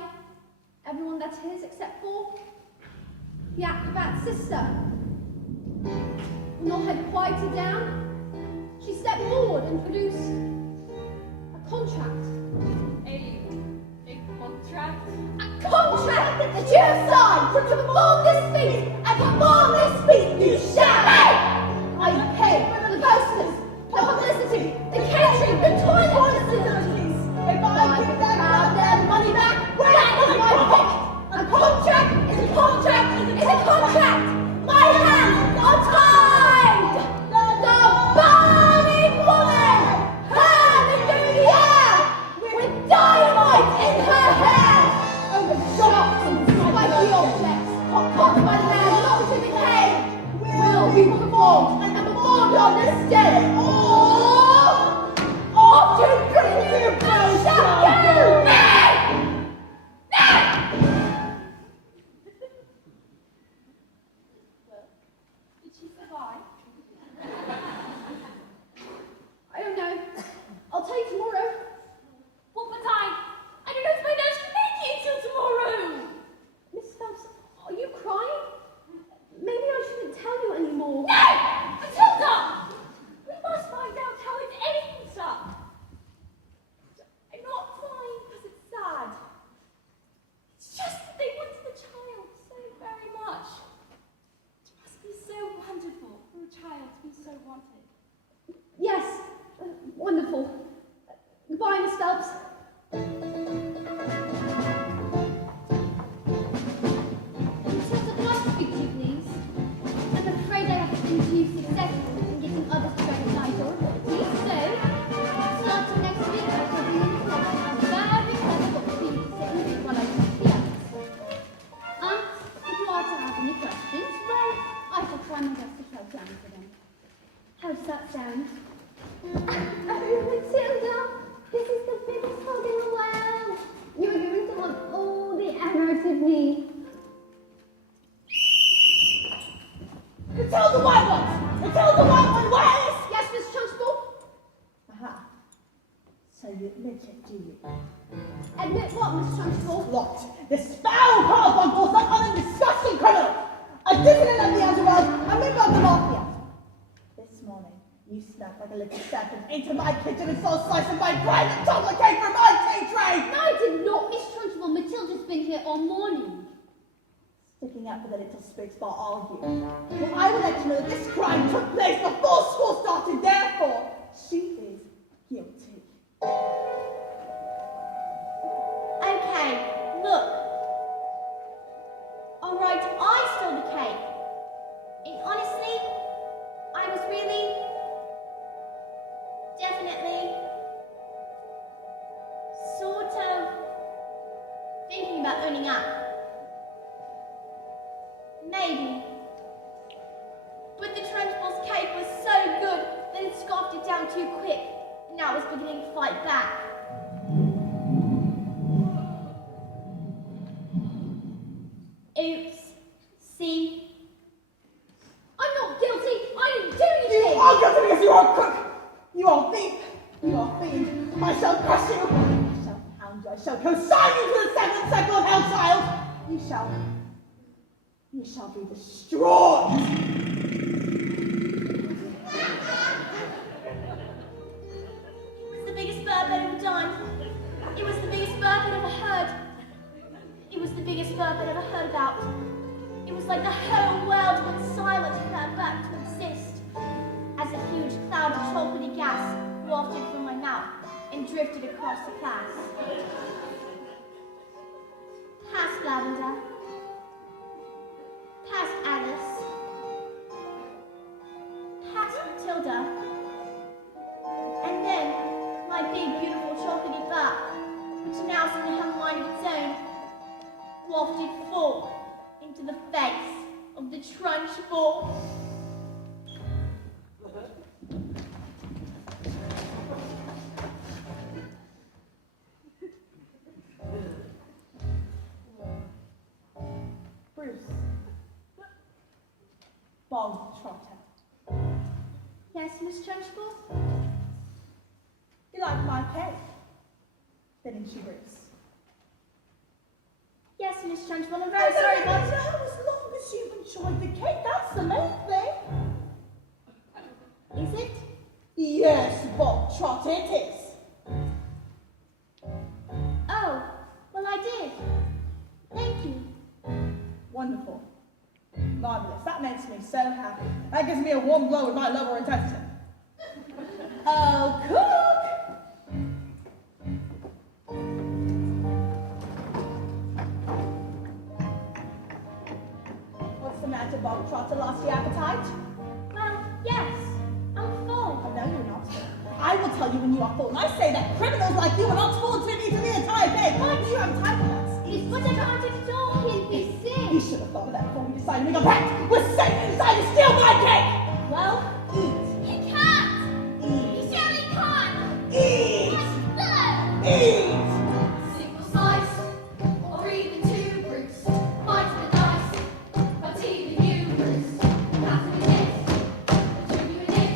everyone that is, except for the acrobat's sister. When all had quieted down, she stepped forward and produced a contract. A contract? A contract that you signed to perform this feat, and perform this feat you shall! I paid for the posters, the publicity, the catering, the toilet facilities. If I could have their money back, that was my pocket. A contract is a contract is a contract. My hands are tied. The burning woman hurling through the air with dynamite in her hair over shocks and spiky objects caught by the man locked in the cage will be performed and performed on this day. Or to bring you shall go. Did she survive? I don't know. I'll tell you tomorrow. What but I don't know if my nurse can make it until tomorrow! Miss Phelps, are you crying? Maybe I shouldn't tell you anymore. No! Matilda! We must find out how it ends up. I'm not crying because it's sad. It's just that they wanted the child so very much. It must be so wonderful for a child to be so wanted. Yes, wonderful. Goodbye, Miss Phelps. Matilda, can I speak to you, please? I'm afraid I have been too successful in getting others to recognize your abilities, so starting next week I shall be in the club and have very clever book for you to sit and read while I teach the others. If you are to have any questions, well, I shall try my best to try to answer them. How does that sound? Oh, Matilda, this is the biggest hug in the world. You're going to want all the arrows of me. Matilda White Ones! Matilda White One, where is? Yes, Miss Trunchbull? Aha. So you admit it, do you? Admit what, Miss Trunchbull? What? The spell carbuncle, some other disgusting criminal! A dissident of the underworld, a member of the mafia! This morning, you snuck like a little serpent into my kitchen and saw a slice of my private chocolate cake from my tea tray! No, I did not, Miss Trunchbull. Matilda's been here all morning. Sticking up for the little spirits bar, are you? Well, I will let you know that this crime took place before school started, therefore, she is guilty. Okay, look. Alright, I stole the cake. And honestly, I was really, definitely thinking about owning up. Maybe. But the Trunchbull's cake was so good that it scoffed it down too quick, and now it's beginning to fight back. Oops. See? I'm not guilty. I didn't do anything. You are guilty because you are a crook. You are a thief. You are a fiend. I shall crush you. I shall pound you. I shall consign you to the seventh circle of hell, child. You shall be destroyed. It's the biggest burp I've ever done. It was the biggest burp I'd ever heard. It was the biggest burp I'd ever heard about. It was like the whole world went silent for that burp to exist, as a huge cloud of chocolatey gas wafted from my mouth and drifted across the class. Past Lavender. Past Alice. Past Matilda. And then my big, beautiful chocolatey burp, which now seemed to have a mind of its own, wafted full into the face of the Trunchbull. Bruce. Bos Trotter. Yes, Miss Trunchbull? You like my cake? Didn't you, Bruce? Yes, Miss Trunchbull, I'm very sorry, but... As long as you've enjoyed the cake, that's the main thing. Is it? Yes, Bos Trotter, it is. Oh, well, I did. Thank you. Wonderful. Marvellous. That makes me so happy. That gives me a warm glow in my lower intestine. Oh, cook! What's the matter, Bos Trotter? Lost your appetite? Well, yes, I'm full. Oh, no, you're not. I will tell you when you are full. And I say that criminals like you are not full to eat the entire cake. Why do you have time for that? It's whatever I did all he'll be sick. You should have thought of that before we decided to make a pact with Satan inside to steal my cake! Well, Eat. he can't. Eat. He surely can't. Eat. No. Eat. Single slice, or even two, Bruce. Might be nice, but even you, Bruce. Have to admit, that you admit,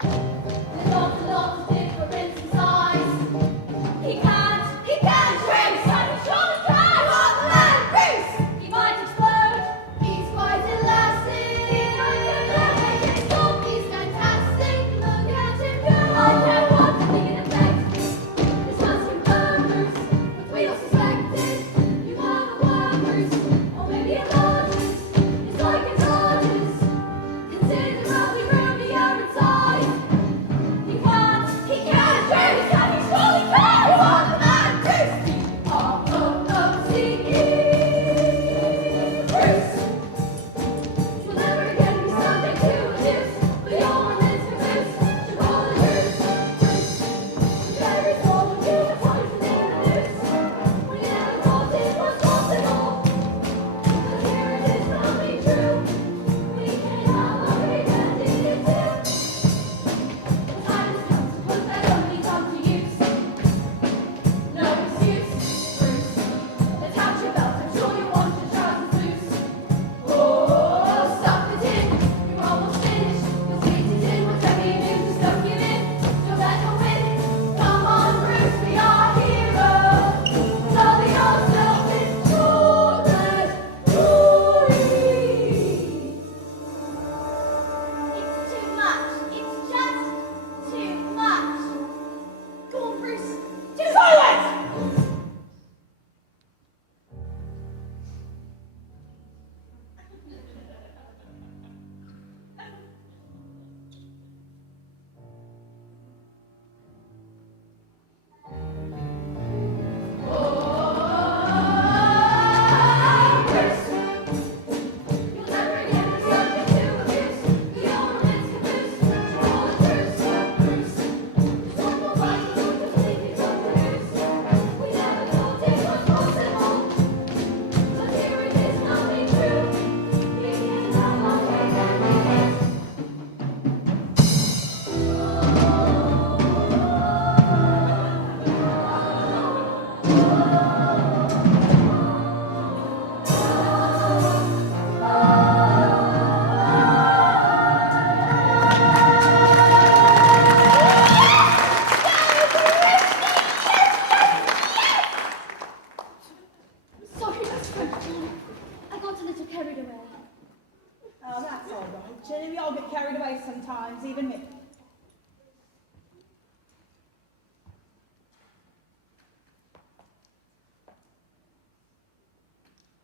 there's not a lot of difference in size. He can't, Bruce! He surely can! What the man, Bruce! He might explode, he's quite elastic. He might explode, make it stop the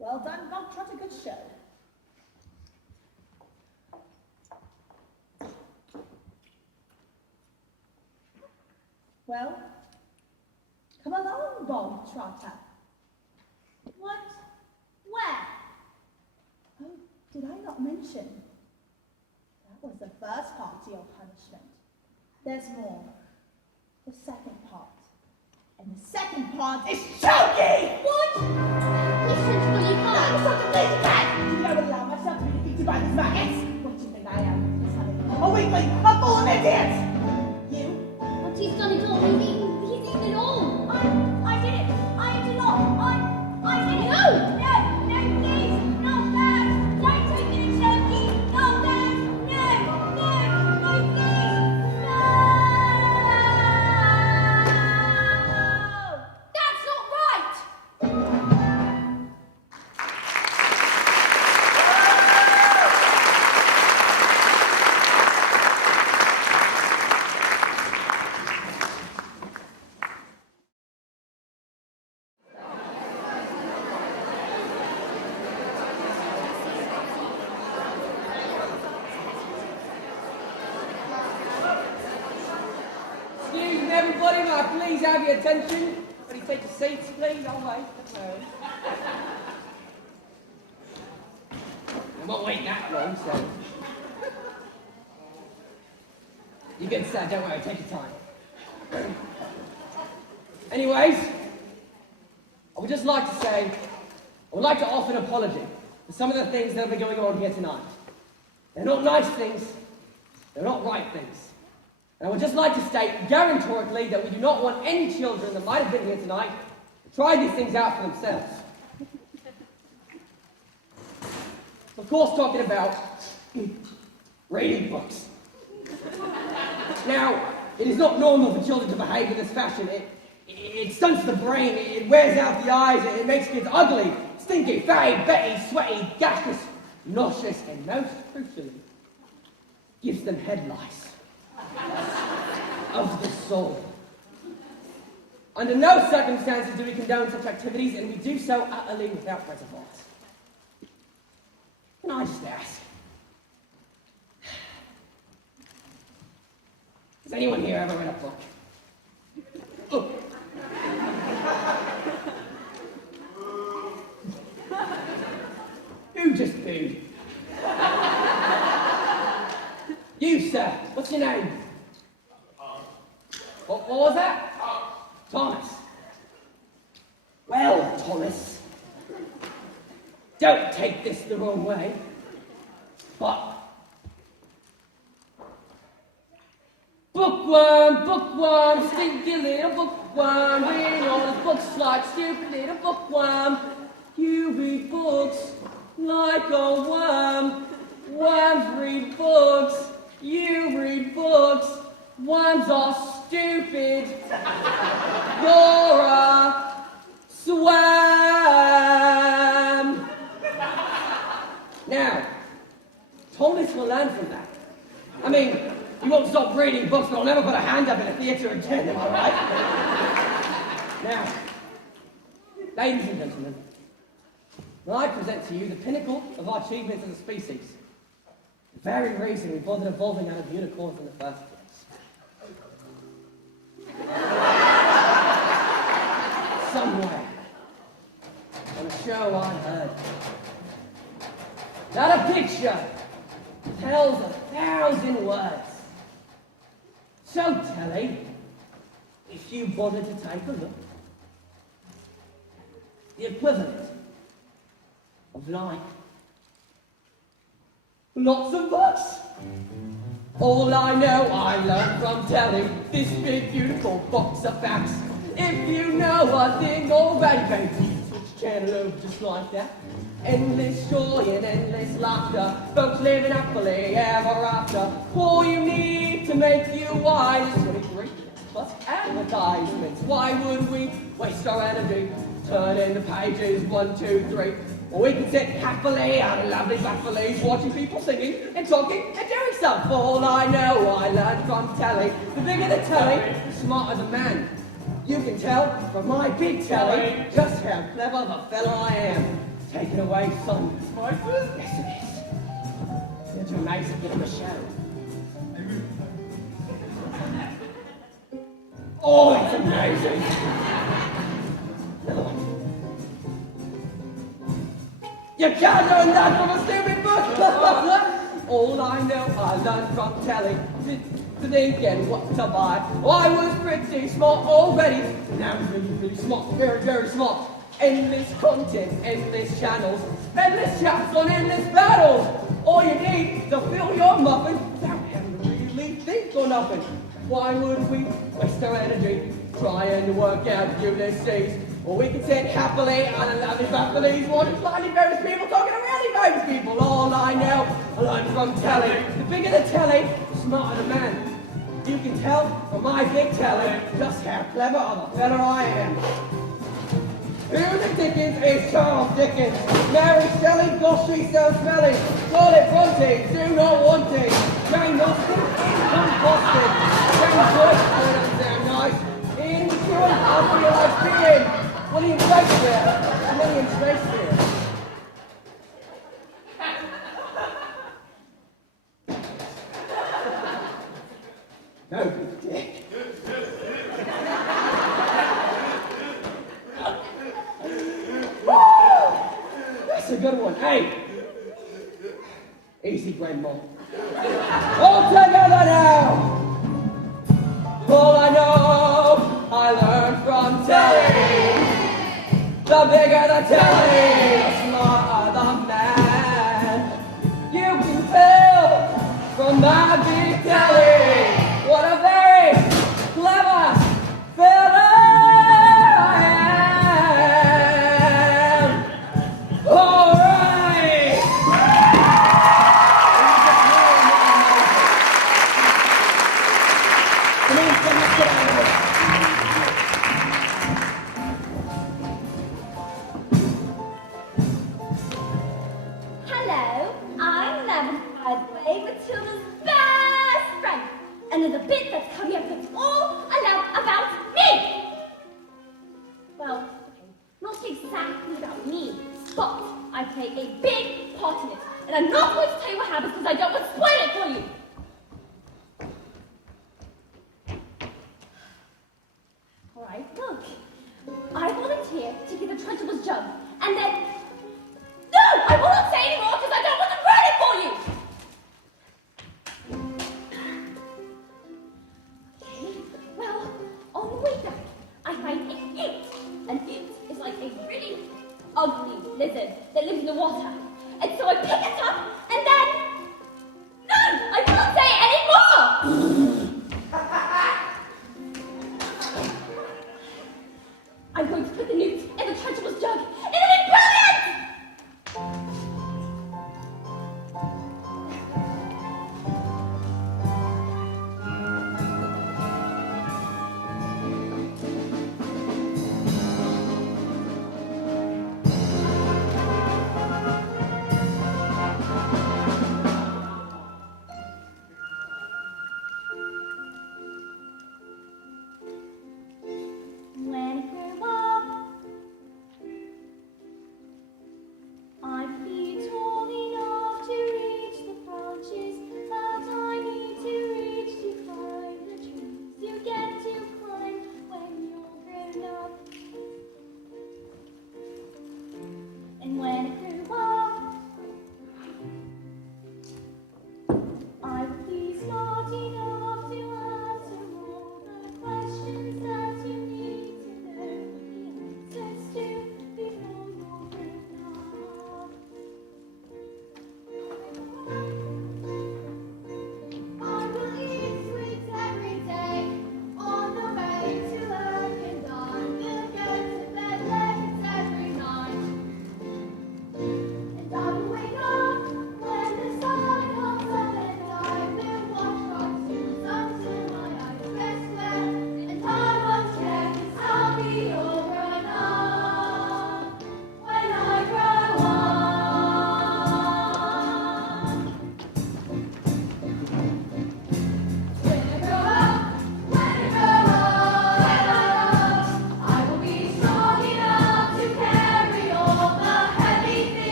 Well done, Bogtrot, a good show. Well, come along, Bogtrotter. What? Where? Oh, did I not mention? That was the first part to your punishment. There's more. The second part. And the second part is choking! What? Listen, Bully I'm Pie. such a lazy cat! Did I allow myself to be defeated by these maggots? What do you think I am? Miss Honey? A weakling! A fool, an idiot! You? What he's done it all. He's eaten it all. I did it! I did it all! I did it! No! No, please! Not that! Don't take me to choking! Not that! No, please! No! That's not right! Excuse me, everybody, may I please have your attention? Everybody take your seats, please. I'll wait. I won't wait that long, so... You get sad, don't worry, take your time. Anyways, I would just like to say, I would like to offer an apology for some of the things that have been going on here tonight. They're not nice things, they're not right things. And I would just like to state guarantorically that we do not want any children that might have been here tonight to try these things out for themselves. Of course, talking about reading books. Now, it is not normal for children to behave in this fashion. It stunts the brain, it wears out the eyes, it makes kids ugly, stinky, fatty, betty, sweaty, gaseous, nauseous, and most crucially, gives them head lice of the soul. Under no circumstances do we condone such activities, and we do so utterly without reservoirs. Can I just ask, has anyone here ever read a book? Oh. Who just booed? You, sir, what's your name? What was that? Thomas. Well, Thomas, don't take this the wrong way, but bookworm, stinky little bookworm, reading all his books like stupid little bookworm. You read books like a worm. Worms read books. You read books. Worms are stupid. You're a swam. Now, Thomas will learn from that. I mean, you won't stop reading books, but I'll never put a hand up in a theatre again, am I right? Now, ladies and gentlemen, I present to you the pinnacle of our achievements as a species. The very reason we bothered evolving out of unicorns in the first place. Somewhere, on a show I heard, that a picture tells 1,000 words. So, Telly, if you bothered to take a look, the equivalent of like lots of books. All I know I learned from Telly, this big beautiful box of facts. If you know a thing already, baby, switch channel over just like that. Endless joy and endless laughter, folks living happily ever after. All you need to make you wise is 23 plus advertisements. Why would we waste our energy turning the pages 1, 2, 3? Or we can sit happily on a lovely backfullies, watching people singing and talking and doing stuff. All I know I learned from telly. The bigger the telly, the smarter the man. You can tell from my big telly just how clever the fella I am. Take it away, son. Spices? Yes, it is. You're too nice to give him a show. Oh, it's amazing. Another one. You can't learn that from a stupid book. All I know I learned from telly. To think and what to buy. I was pretty smart already. Now I'm really smart. Very, very smart. Endless content, endless channels, endless chats on endless battles. All you need to fill your muffin without having to really think or nothing. Why would we waste our energy trying to work out Ulysses? Or we can sit happily on a lovely families, watching slightly famous people talking to really famous people. All I know, I learned from telly. The bigger the telly, the smarter the man. You can tell from my big telly just how clever of a fella I am. Who the Dickens is Charles Dickens? Mary Shelley, gosh, she's so smelly. Charlotte Bronte, do not want it. Jane Austen, income Boston. James Joyce, doesn't sound nice. Ian McEwan, I realise being. William Shakespeare. No, you dick. That's a good one. Hey! Easy, Grandma. All together now! All I know, I learned from telly. The bigger the telly, the smarter the man. You can tell from my big telly what a very clever fella I am. All right. Come on, let's get out of here. Hello, I'm Lemon, by the way, Matilda's best friend. And there's a bit that's coming up that's all about me. Well, okay, not exactly about me, but I play a big part in it. And I'm not going to tell you what happens because I don't want to spoil it for you. Alright, look. I volunteer to give a Trunchbull's jug, and then... No! I will not say anymore because I don't want to ruin it for you! Okay, well, on the way back, I find a newt. An newt is like a really ugly lizard that lives in the water. And so I pick it up, and then... No! I won't say it anymore! I'm going to put the newt in the Trunchbull's jug. It'll be brilliant! When I grow up,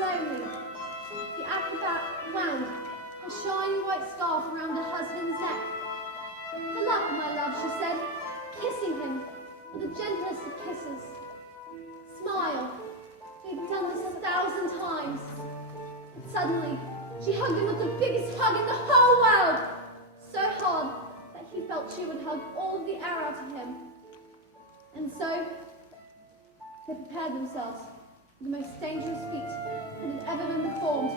slowly, the acrobat wound a shiny white scarf around her husband's neck. "For luck, my love," she said, kissing him with the gentlest of kisses. "Smile. We've done this 1,000 times." But suddenly, she hugged him with the biggest hug in the whole world, so hard that he felt she would hug all the air out of him. And so, they prepared themselves for the most dangerous feat that had ever been performed.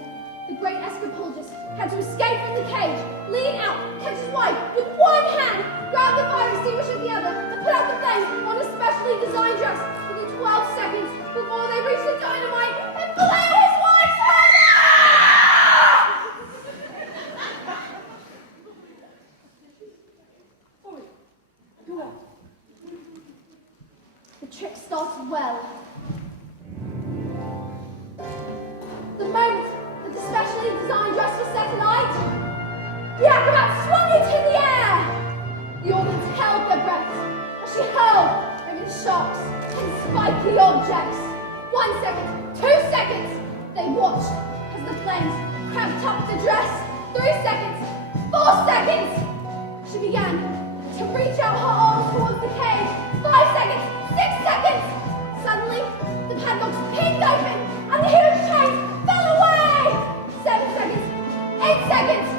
The great escapologist had to escape from the cage, lean out, catch his wife with one hand, grab the fire extinguisher with the other, and put out the flames on a specially designed dress within 12 seconds before they reached the dynamite and blew his wife's head off! Sorry, go on. The trick started well. The moment that the specially designed dress was set alight, the acrobat swung into the air. The audience held their breaths as she hurled them in shocks and spiky objects. 1 second, 2 seconds, they watched as the flames cramped up the dress. 3 seconds, 4 seconds. She began to reach out her arms towards the cage. 5 seconds, 6 seconds. Suddenly, the padlocks pinged open and the huge chains fell away. 7 seconds, 8 seconds.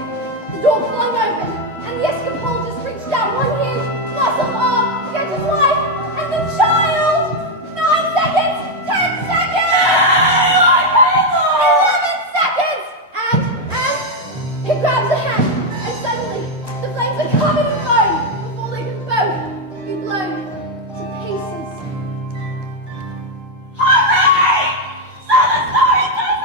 The door flung open and the escapologist reached out one huge muscle arm against his wife and the child. 9 seconds, 10 seconds. 11 seconds. And he grabs a hand and suddenly the flames are covered in foam before they can both be blown to pieces. Hurry! So the story goes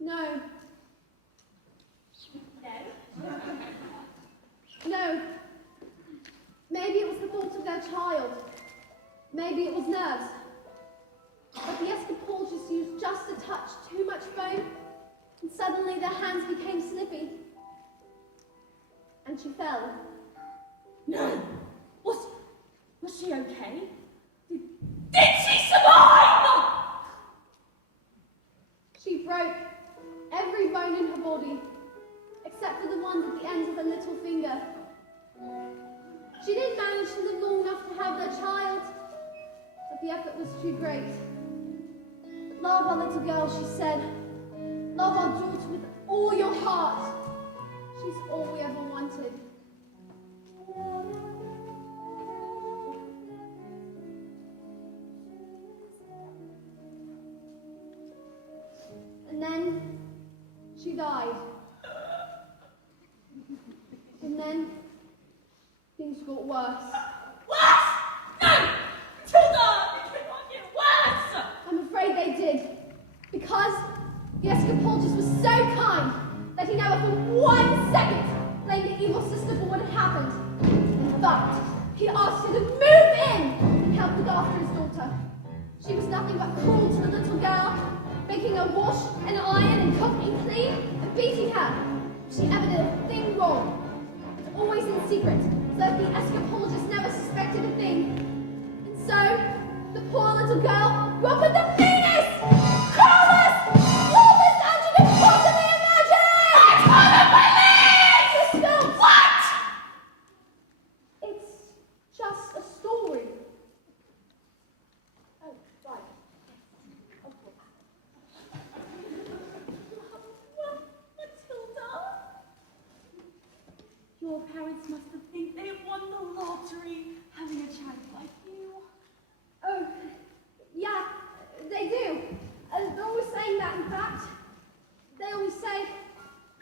No. No. Maybe it was the thought of their child. Maybe it was nerves. But the escapologist used just a touch too much foam, and suddenly their hands became slippy. And she fell. No. Was she okay? Did she survive? She broke every bone in her body, except for the ones at the ends of her little finger. She didn't manage to live long enough to have their child, but the effort was too great. "Love our little girl," she said. "Love our daughter with all your heart. She's all we ever wanted." And then she died. And then things got worse. Worse? No! Matilda! It cannot get worse! I'm afraid they did. Because the escapologist was so kind that he never for 1 second blamed the evil sister for what had happened. In fact, he asked her to move in and help look after his daughter. She was nothing but cruel to the little girl, making her wash and iron and cook and clean and beating her if she ever did a thing wrong. But always in secret, so that the escapologist never suspected a thing. And so, the poor little girl grew up with the meanest, cruelest, lawless aunt you could possibly imagine! I can't believe! This film. What? It's just a story. Oh, right. Of course. Matilda? Your parents must have think they won the lottery having a child like you. Oh, yeah, they do. They're always saying that, in fact. They always say,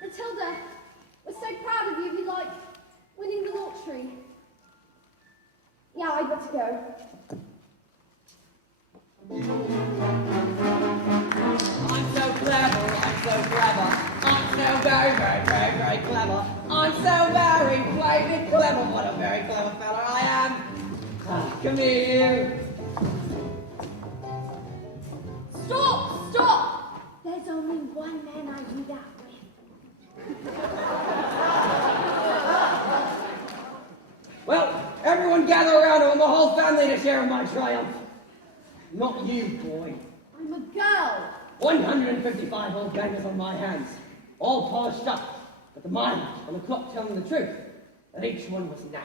"Matilda, we're so proud of you, we like winning the lottery." Yeah, I'd better go. I'm so clever, I'm so clever. I'm so very, very, very, very clever. I'm so very, very clever. What a very clever fella I am. Come here. Stop! Stop! There's only one man I do that with. Well, everyone gather around. I want the whole family to share in my triumph. Not you, boy. I'm a girl. 155 old bangers on my hands, all polished up, but the mileage and the clock telling the truth, and each one was knackered.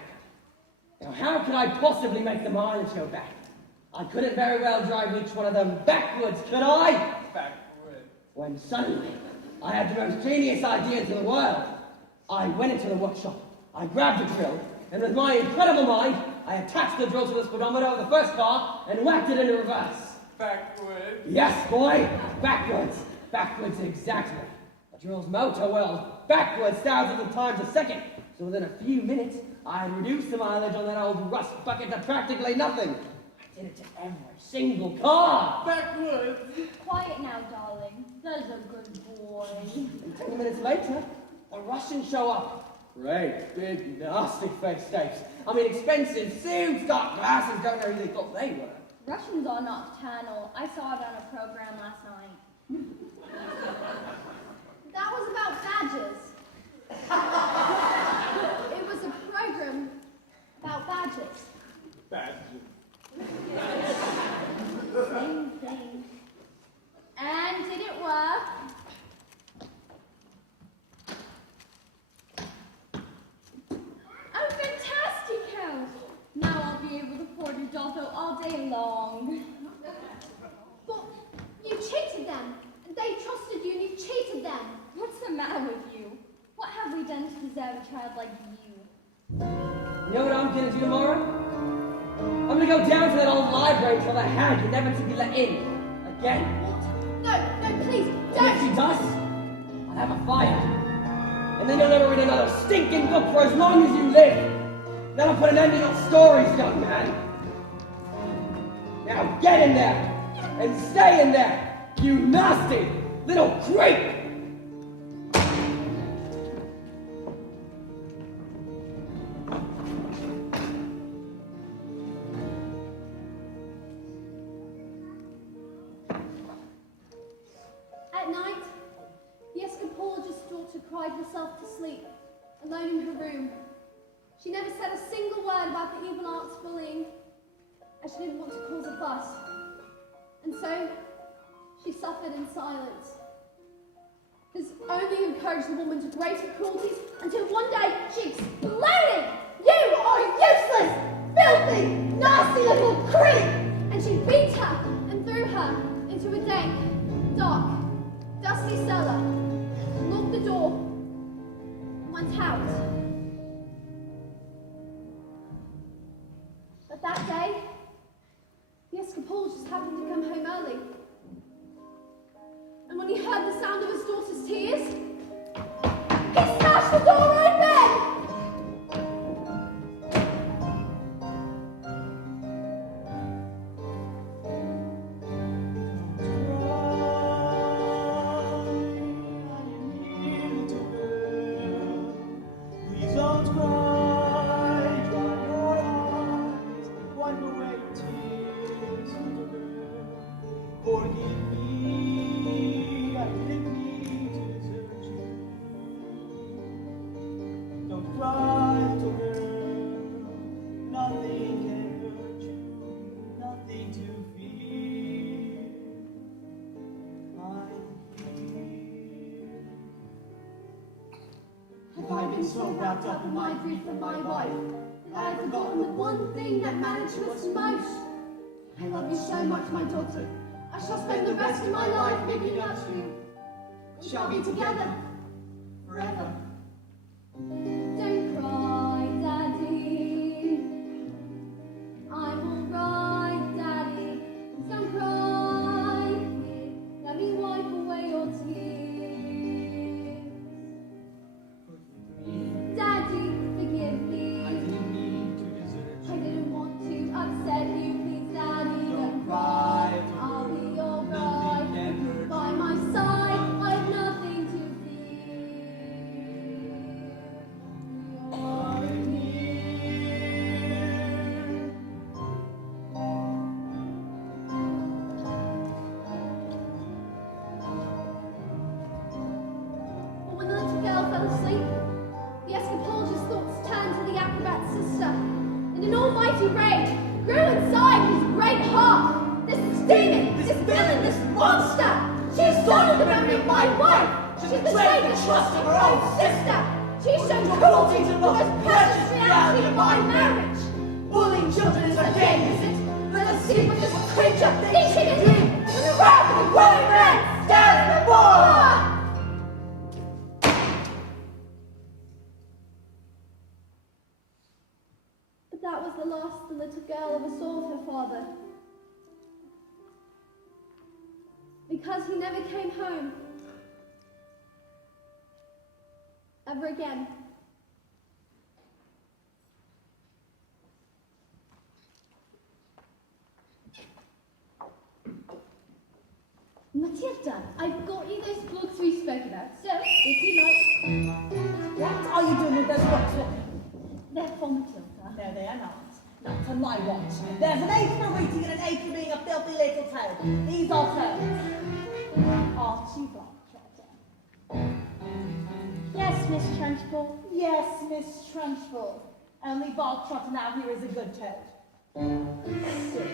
Now how could I possibly make the mileage go back? I couldn't very well drive each one of them backwards, could I? Backward. When suddenly, I had the most genius idea in the world. I went into the workshop, I grabbed a drill, and with my incredible mind, I attached the drill to the speedometer of the first car and whacked it into reverse. Backward. Yes, boy, backwards. Backwards exactly. The drill's motor whirled backwards thousands of times a second. So within a few minutes, I had reduced the mileage on that old rust bucket to practically nothing. I did it to every single car. Backward. Quiet now, darling. There's a good boy. And 10 minutes later, the Russians show up. Great, big, nasty face steaks. I mean, expensive suits, dark glasses, don't know who they thought they were. Russians are nocturnal. I saw it on a program last night. That was about badgers. It was a program about badgers. Backward. Same thing. And did it work? Oh, fantastic, Hal! Now I'll be able to afford Rodolfo all day long. But you cheated them. They trusted you and you cheated them. What's the matter with you? What have we done to deserve a child like you? You know what I'm gonna do tomorrow? I'm gonna go down to that old library and tell the hag you're never to be let in. Again. What? No, please, And if don't. she does, I'll have a fire. And then you'll never read another stinking book for as long as you live. That'll put an end to your stories, young man. Now get in there and stay in there, you nasty little creep. At night, the Escapologist's daughter cried herself to sleep, alone in her room. She never said a single word about the evil aunt's bullying, as she didn't want to cause a fuss. And so, she suffered in silence. This only encouraged the woman to greater cruelties until one day she exploded! You are useless, filthy, nasty little creep! And she beat her and threw her into a dank, dark, dusty cellar, locked the door, and went out. But that day, the Escapologist happened to come home early. And when he heard the sound of his daughter's tears, he smashed the door open! Please don't cry, dry your eyes, wipe away your tears, little girl. Forgive me, I didn't mean to desert you. Don't cry, little girl, nothing can hurt you, nothing to fear. I'm here. Have I been so wrapped up in my grief for my wife that I've forgotten the one thing that mattered to us most? I love you so much, my daughter. I shall spend the rest of my life making up to you. We shall be together forever. Don't cry, Daddy. I'm alright, Daddy. Don't cry. Let me wipe away your tears. Daddy, forgive me. I didn't mean to desert I you. didn't want to upset you. Please, Daddy, Don't cry, I'll be nothing alright. can hurt By my side, I've nothing to fear. villainous monster! She's stolen the memory of my wife! She's betrayed the trust of her own sister! She's shown cruelty to the most precious reality of my marriage! Bullying children is her game, is it? Let us see what this creature thinks she can do! When the wrath of the growing man stands before her! But that was the last the little girl ever saw of her father. Because he never came home. Ever again. Matilda, I've got you those books we spoke about, so if you like. What are you doing with those books? They're for Matilda. No, they are not. Not to my watch. There's an age for reading and an age for being a filthy little toad. These are toads. Aren't you, Blanchard? Yes, Miss Trunchbull. Yes, Miss Trunchbull. Only Bog Trotter now here is a good toad. Sit.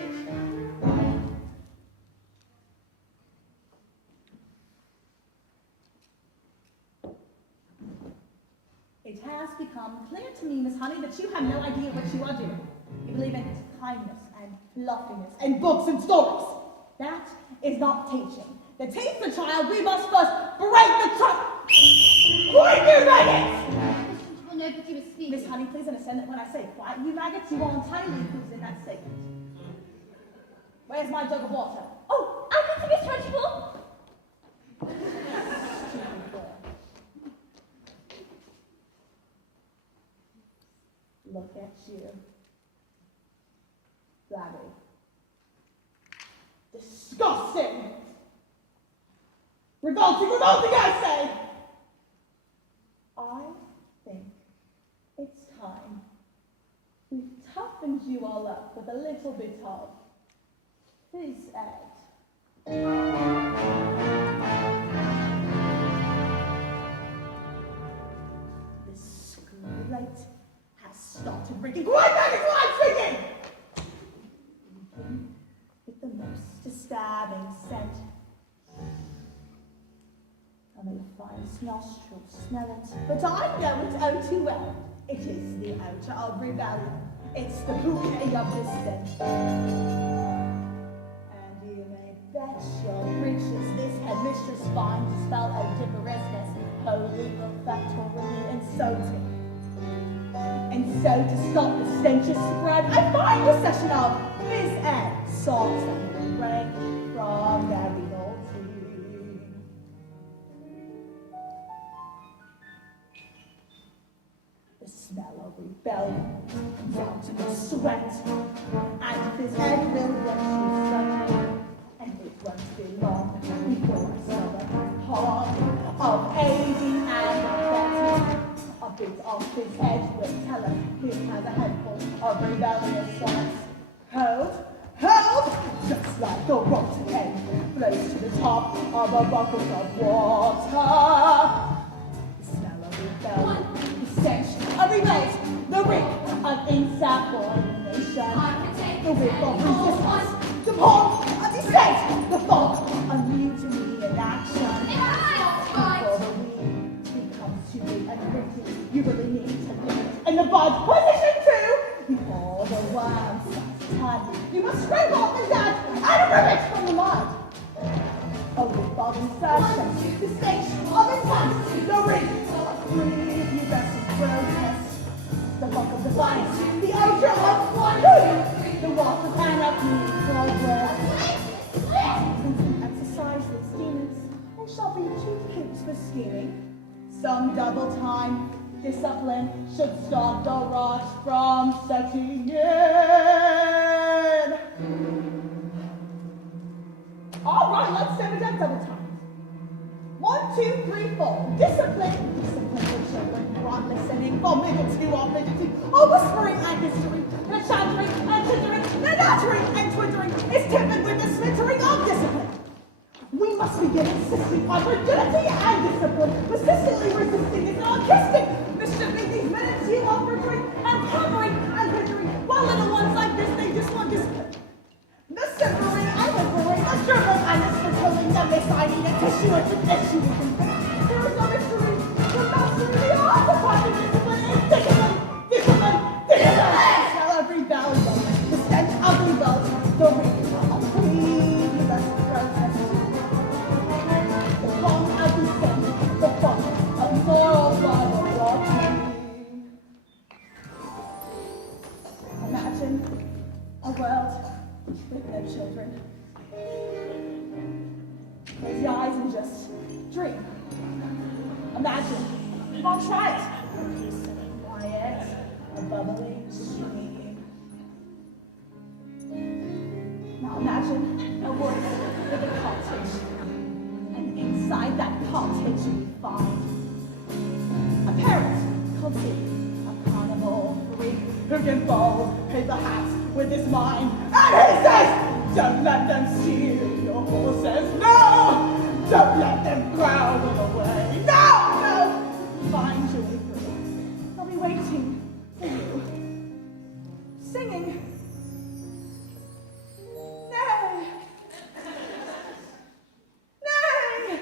It has become clear to me, Miss Honey, that you have no idea what you are doing. You believe in kindness and fluffiness and books and stories. That is not teaching. To teach the child, we must first break the trust. Quiet, you maggots! Well, nobody was speaking. Miss Honey, please understand that when I say quiet, you maggots, you are entirely included in that statement. Where's my jug of water? Oh, I can see Miss Trunchbull. Look at you. Flabby. Disgusting! Revolting, I say! I think it's time we've toughened you all up with a little bit of phys ed. This school light has started ringing. Quiet, that is what I'm speaking! With the most disturbing scent. I may find nostrils smell it, but I know it oh too well. It is the odor of rebellion. It's the bouquet of dissent. And you may bet your breeches this headmistress finds to spell odoriferousness, wholly olfactorily insulting. And so to stop the stench's spread, I find a session of phys ed, salt and rain from Gabby Old Tea. The smell of rebellion down to the sweat, and phys ed will run you somewhere, and it won't be long before I saw the heart of aiding and abetting. A bit of his head will tell us he has a handful of rebellious thoughts. Hold, just like a rotten egg flows to the top of a bucket of water. The smell of rebellion, the stench of revolt, the reek of insubordination, the whiff of resistance, the pomp of dissent, the fog of mutiny in action. Before the weed becomes too big and gritty, you really need to limit and the bud position too. Before the worm starts turning, you must scrape off the dirt and remove it from the mud. Oh, the bud insertion, the stench of intent, the reek of prepubescent grotesque, the funk of defiance, the odor of wonder, the walk of anarchy, progress. Exercise these demons, and shall be toothpicks for scheming. Some double time discipline should stop the rot from setting in. All right, let's stand it up double time. 1, 2, 3, 4. Discipline the children, not listening, formidable to our fidgety, oh, whispering and hystering, and chattering and tittering, and nattering and twittering is timid with the slittering of discipline. We must begin insisting on rigidity and discipline. Persistently resisting is anarchistic. Mischieving these minutes you are frittering and covering and hindering, while little ones like this, they just want discipline. The simpering and littering, the german and it's an issue we can fix. There is no mystery. The master of the art of finding discipline is discipline, discipline, discipline. Smell every valley road, the stench of revolt, the reach of grievous protest. The calm of dissent, the fun of moral rivalry. Imagine a world with no children. Close your eyes and just dream. Imagine. I'll try it. Peace and quiet, a bubbling stream. Now imagine a wood with a cottage. And inside that cottage you find a parrot called Sue, a carnival freak who can bowl paper hats with his mind. And he says, don't let them steal your horses, no! Don't let them crowd away, no, no! Find your way through. I'll be waiting for you, singing. Nay! Nay!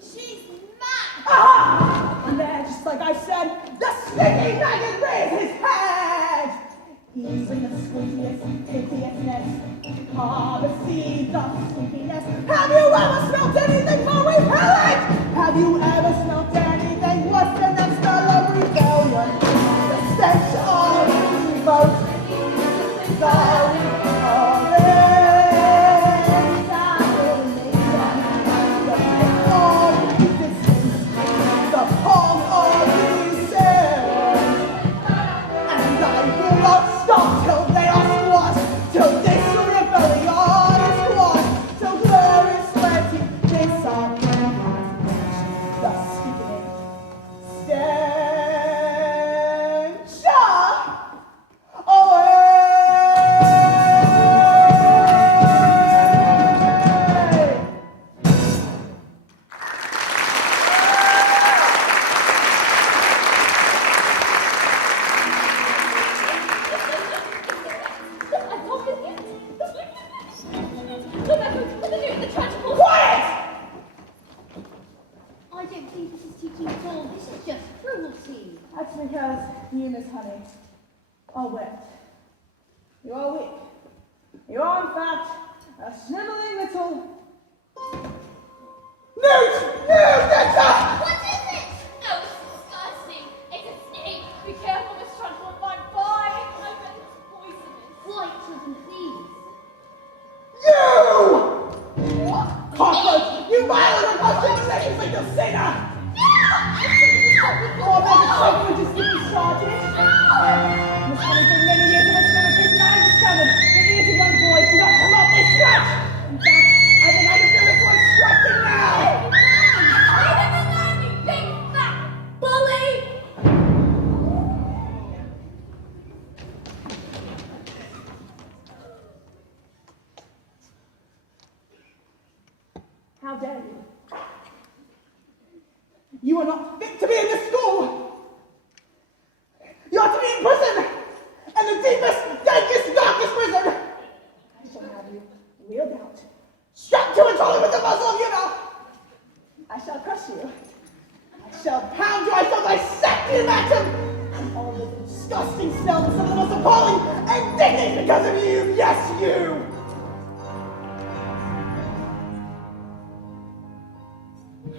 She's mad! Ah! And then, just like I said, the sticky dragon raised his head! Easing the squeakiest, piteousness. Ah, the seeds of stinkiness. Have you ever smelt anything more repellent? Have you ever smelt anything worse than that smell of rebellion? The stench of revolt. The How dare you? You are not fit to be in this school! You ought to be in prison! And the deepest, dankest, darkest prison! I shall have you wheeled out, strapped to a trolley with the muzzle of your mouth! I shall crush you. I shall pound you, I shall dissect you, Matilda! All of the disgusting smell and some of the most appalling and indignant because of you! Yes, you!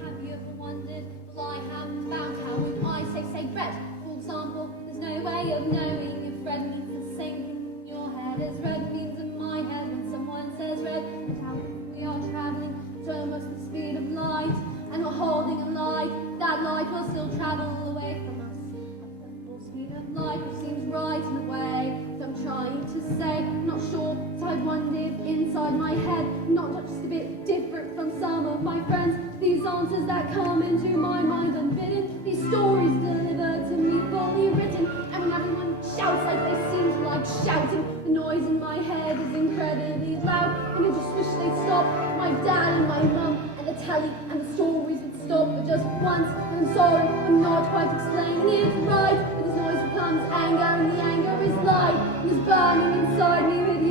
Have you ever wondered, well I have found how when I say bread, for example, there's no way of knowing if red means the same thing in your head as red means in my head when someone says red, but how we are travelling at almost the speed of light, and we're holding a light, that light will still travel away from us at the full speed of light, which seems right in a way. I'm trying to say, not sure, so I've wondered inside my head, not just a bit different from some of my friends. These answers that come into my mind unbidden, these stories delivered to me fully written, and when everyone shouts like they seem to like shouting, the noise in my head is incredibly loud, and I just wish they'd stop. My dad and my mum and the telly and the stories would stop for just once, and I'm sorry, I'm not quite explaining it right, but this noise becomes anger, and the anger is light, and it's burning inside me with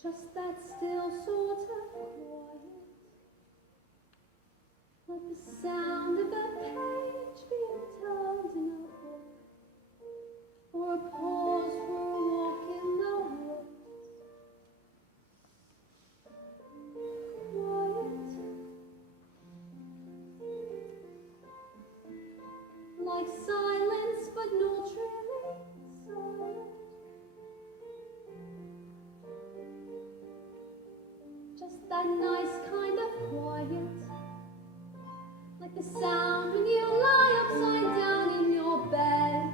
Just that still sort of quiet, like the sound of a page being turned in a book, or a pause for a walk in the woods. Quiet, like silence, but not really silent. Just that nice kind of quiet, like the sound when you lie upside down in your bed,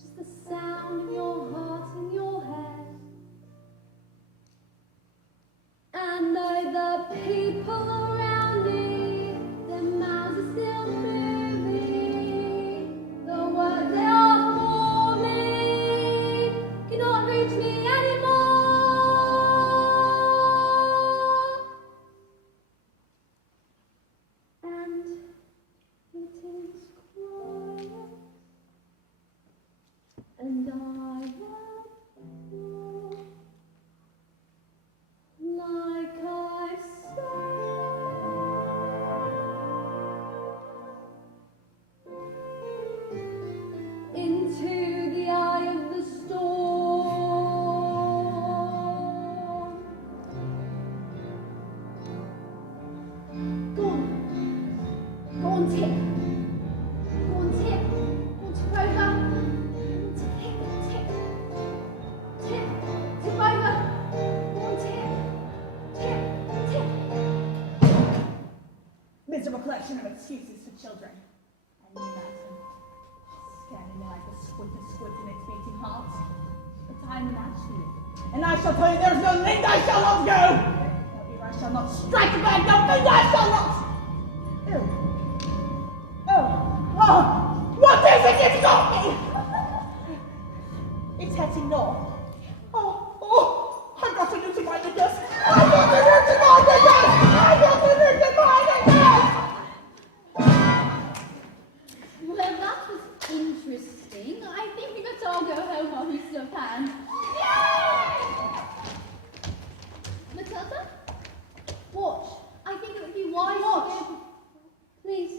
just the sound of your heart in your head. And though the people around me, their mouths are still moving, the words they are forming cannot reach me anymore. And it is quiet, and I am more like I've said into the eye of the storm. Go on, Tip. Go on, Tip. Go on, Tip over. Tip, Tip. Tip, Tip over. Go on, Tip. Tip, Tip. Miserable collection of excuses for children. And you, Madison, standing there like a squid in its beating heart. But I am the match for you. And I shall tell you there is no need I shall not go. No fear I shall not strike a bag, no thing I shall not. Oh, what is it? It's got me! It's heading north. Oh, I've got to do to my knickers. I've got to do to my knickers! I've got to do to my knickers! Well, that was interesting. I think we better all go home while we still can. Matilda? Watch. I think it would be wise to go... Please.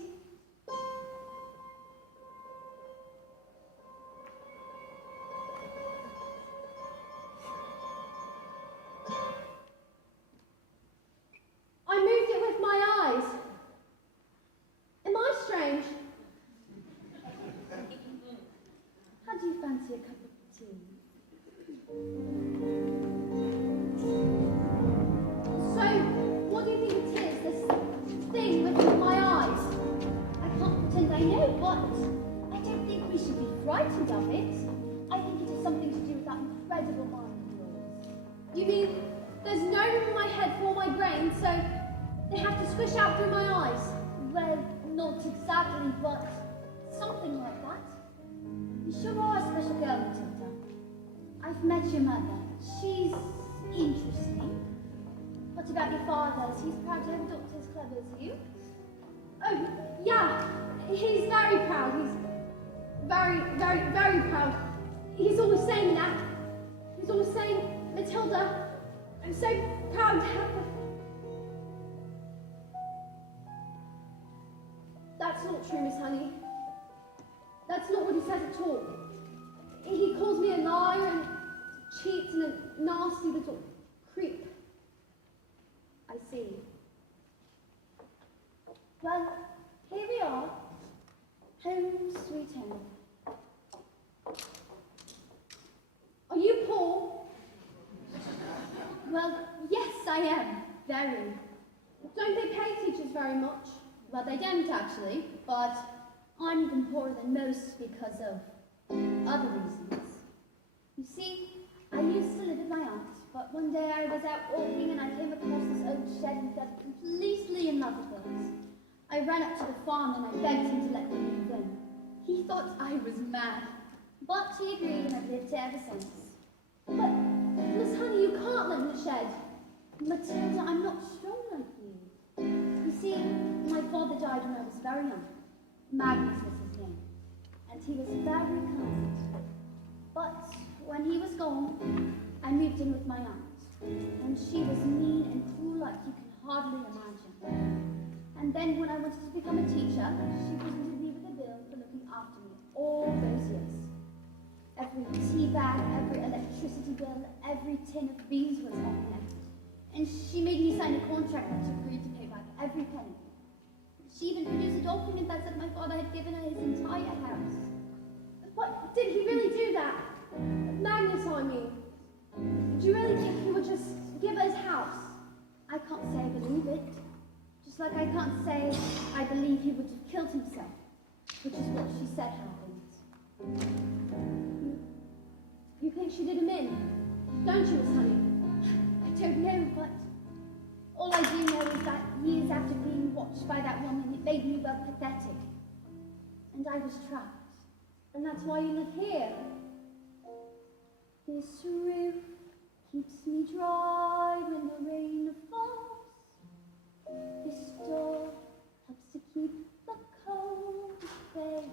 I moved it with my eyes. Am I strange? How do you fancy a cup of tea? So, what do you think it is, this thing with my eyes? I can't pretend I know, but I don't think we should be frightened of it. I think it is something to do with that incredible mind of yours. You mean there's no room in my head for my brain, so they have to squish out through my eyes? Well, not exactly, but something like that. You sure are a special girl, Matilda. I've met your mother. She's interesting. What about your father? Is he proud to have a doctor as clever as you? Oh, yeah. He's very proud. He's very proud. He's always saying that. He's always saying, Matilda, I'm so proud to have her. That's not true, Miss Honey. That's not what he says at all. He calls me a liar and cheat and a nasty little creep. I see. Well, here we are. Home sweet home. Are you poor? Well, yes, I am. Very. Don't they pay teachers very much? Well, they don't actually, but I'm even poorer than most because of other reasons. You see, I used to live with my aunt, but one day I was out walking and I came across this old shed and fell completely in love with it. I ran up to the farm and I begged him to let me move in. He thought I was mad, but he agreed and I've lived here ever since. But, Miss Honey, you can't live in the shed. Matilda, I'm not strong like you. You see, my father died when I was very young. Magnus was his name, and he was very kind. But when he was gone, I moved in with my aunt. And she was mean and cruel like you can hardly imagine. And then when I wanted to become a teacher, she presented me with a bill for looking after me all those years. Every tea bag, every electricity bill, every tin of beans was on there. And she made me sign a contract which agreed to pay back every penny. She even produced a document that said my father had given her his entire house. But did he really do that? Magnus, I mean. Do you really think he would just give her his house? I can't say I believe it. Just like I can't say I believe he would have killed himself, which is what she said happened. You think she did him in? Don't you, Miss Honey? I don't know, but all I do know is that years after being watched by that woman, it made me well pathetic. And I was trapped. And that's why you live here. This roof keeps me dry when the rain falls. This door helps to keep the cold at bay.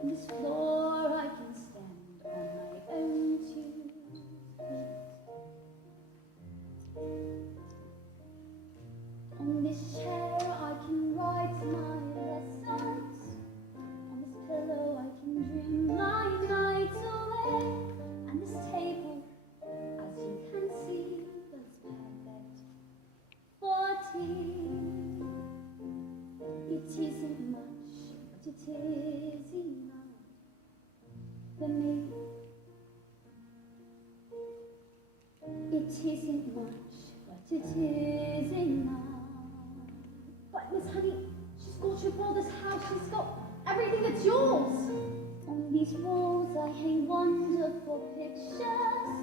And this floor I can stand on my own 2 feet. On this chair I can write my lessons. On this pillow I can dream my nights away. And this table, as you can see, was perfect for tea. It isn't much, but it is enough for me. It isn't much, but it is enough. But Miss Honey, she's got your father's house. She's got everything that's yours. On these walls I hang wonderful pictures.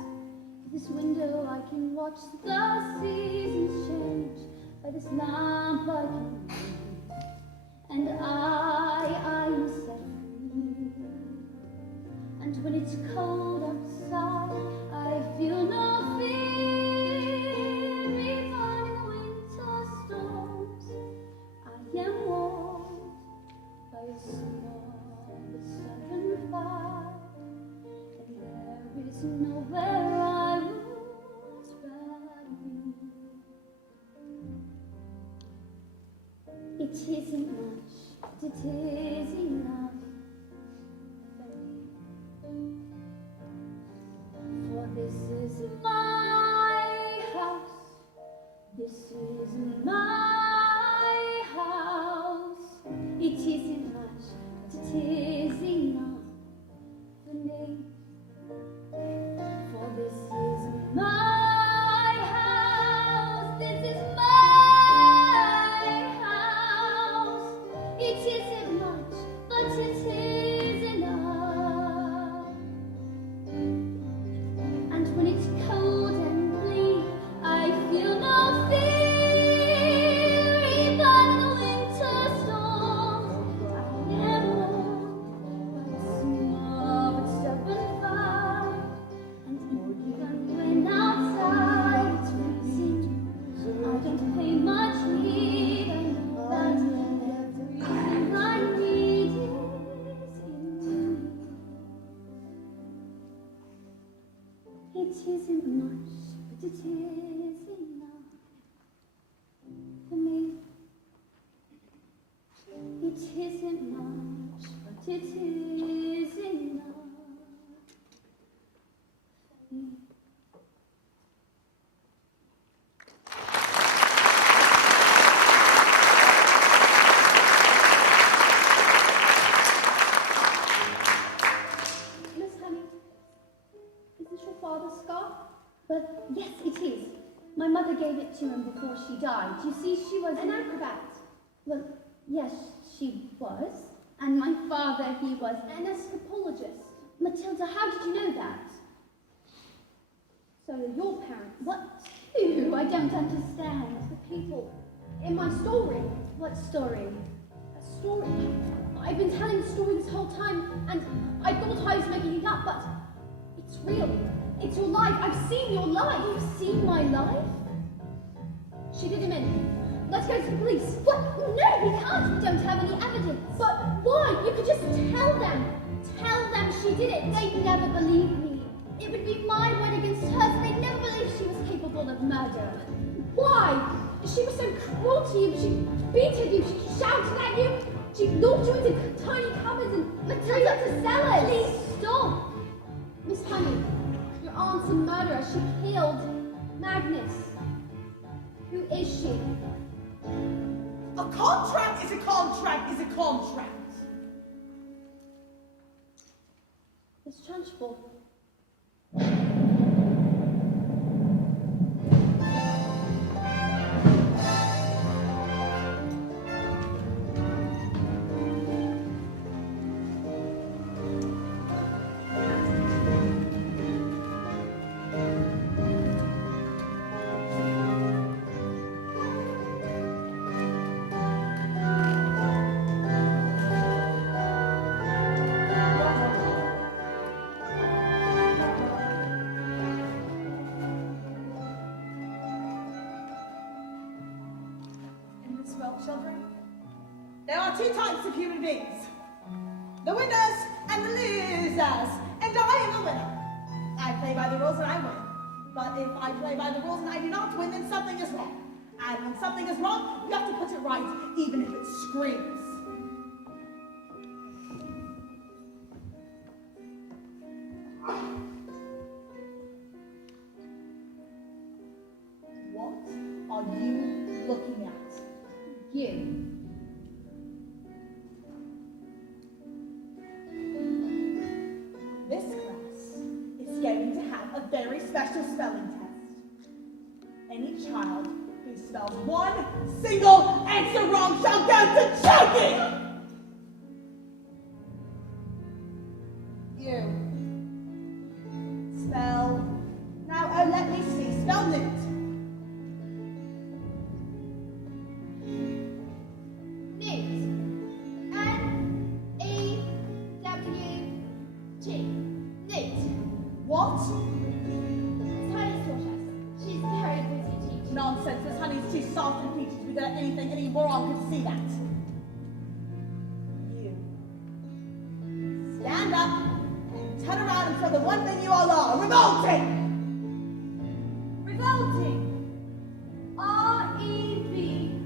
Through this window I can watch the seasons change. By this lamp I can breathe, and I am set free. And when it's cold outside, I feel no fear. Even in winter storms, I am warmed by a small southern fire, and there is nowhere I would rather be. It isn't much, but it is enough for me. For this is my house, this is my house. It isn't much, but it is enough for me. For this is my house, this is my house. It isn't much, but it is enough. And when it's cold and bleak, I feel no fear. Even in the winter storms, I am warmed by a small but stubborn fire. And even when outside it's freezing, I don't pay much heed. I know that everything I need is in me. It isn't much, but it is enough for me. It isn't much, but it is enough for me. Miss Honey, is this your father's scarf? Well, yes, it is. My mother gave it to him before she died. You see, she was An acrobat. Well, yes, she was. And my father, he was. An escapologist. Matilda, how did you know that? So are your parents. What? Who? I don't understand. The people in my story. What story? A story. I've been telling the story this whole time, and I thought I was making it up, but it's real. It's your life. I've seen your life. You've seen my life? She did him in. Let's go to the police. What? No, we can't. We don't have any evidence. But why? You could just tell them. Tell them she did it. They'd never believe me. It would be my word against hers. They'd never believe she was capable of murder. Why? She was so cruel to you. She beat at you. She shouted at you. She locked you into tiny cupboards and threw you into cellars. Please stop. Miss Honey, your aunt's a murderer. She killed Magnus. Who is she? A contract is a contract is a contract. It's changeable. Children, there are two types of human beings. The winners and the losers. And I am a winner. I play by the rules and I win. But if I play by the rules and I do not win, then something is wrong. And when something is wrong, you have to put it right, even if it screams. What are you looking at? You. This class is going to have a very special spelling test. Any child who spells one single answer wrong shall go to choking! You. Spell. Now, let me see. Spell newt. What? Tiny's tortoise. She's very pretty too. Nonsense. This honey's too soft and peachy to be good at anything. Any moron could see that. You. Stand up and turn around and show the one thing you all are. Revolting! Revolting. R-E-V-O-L-T-I-N-G.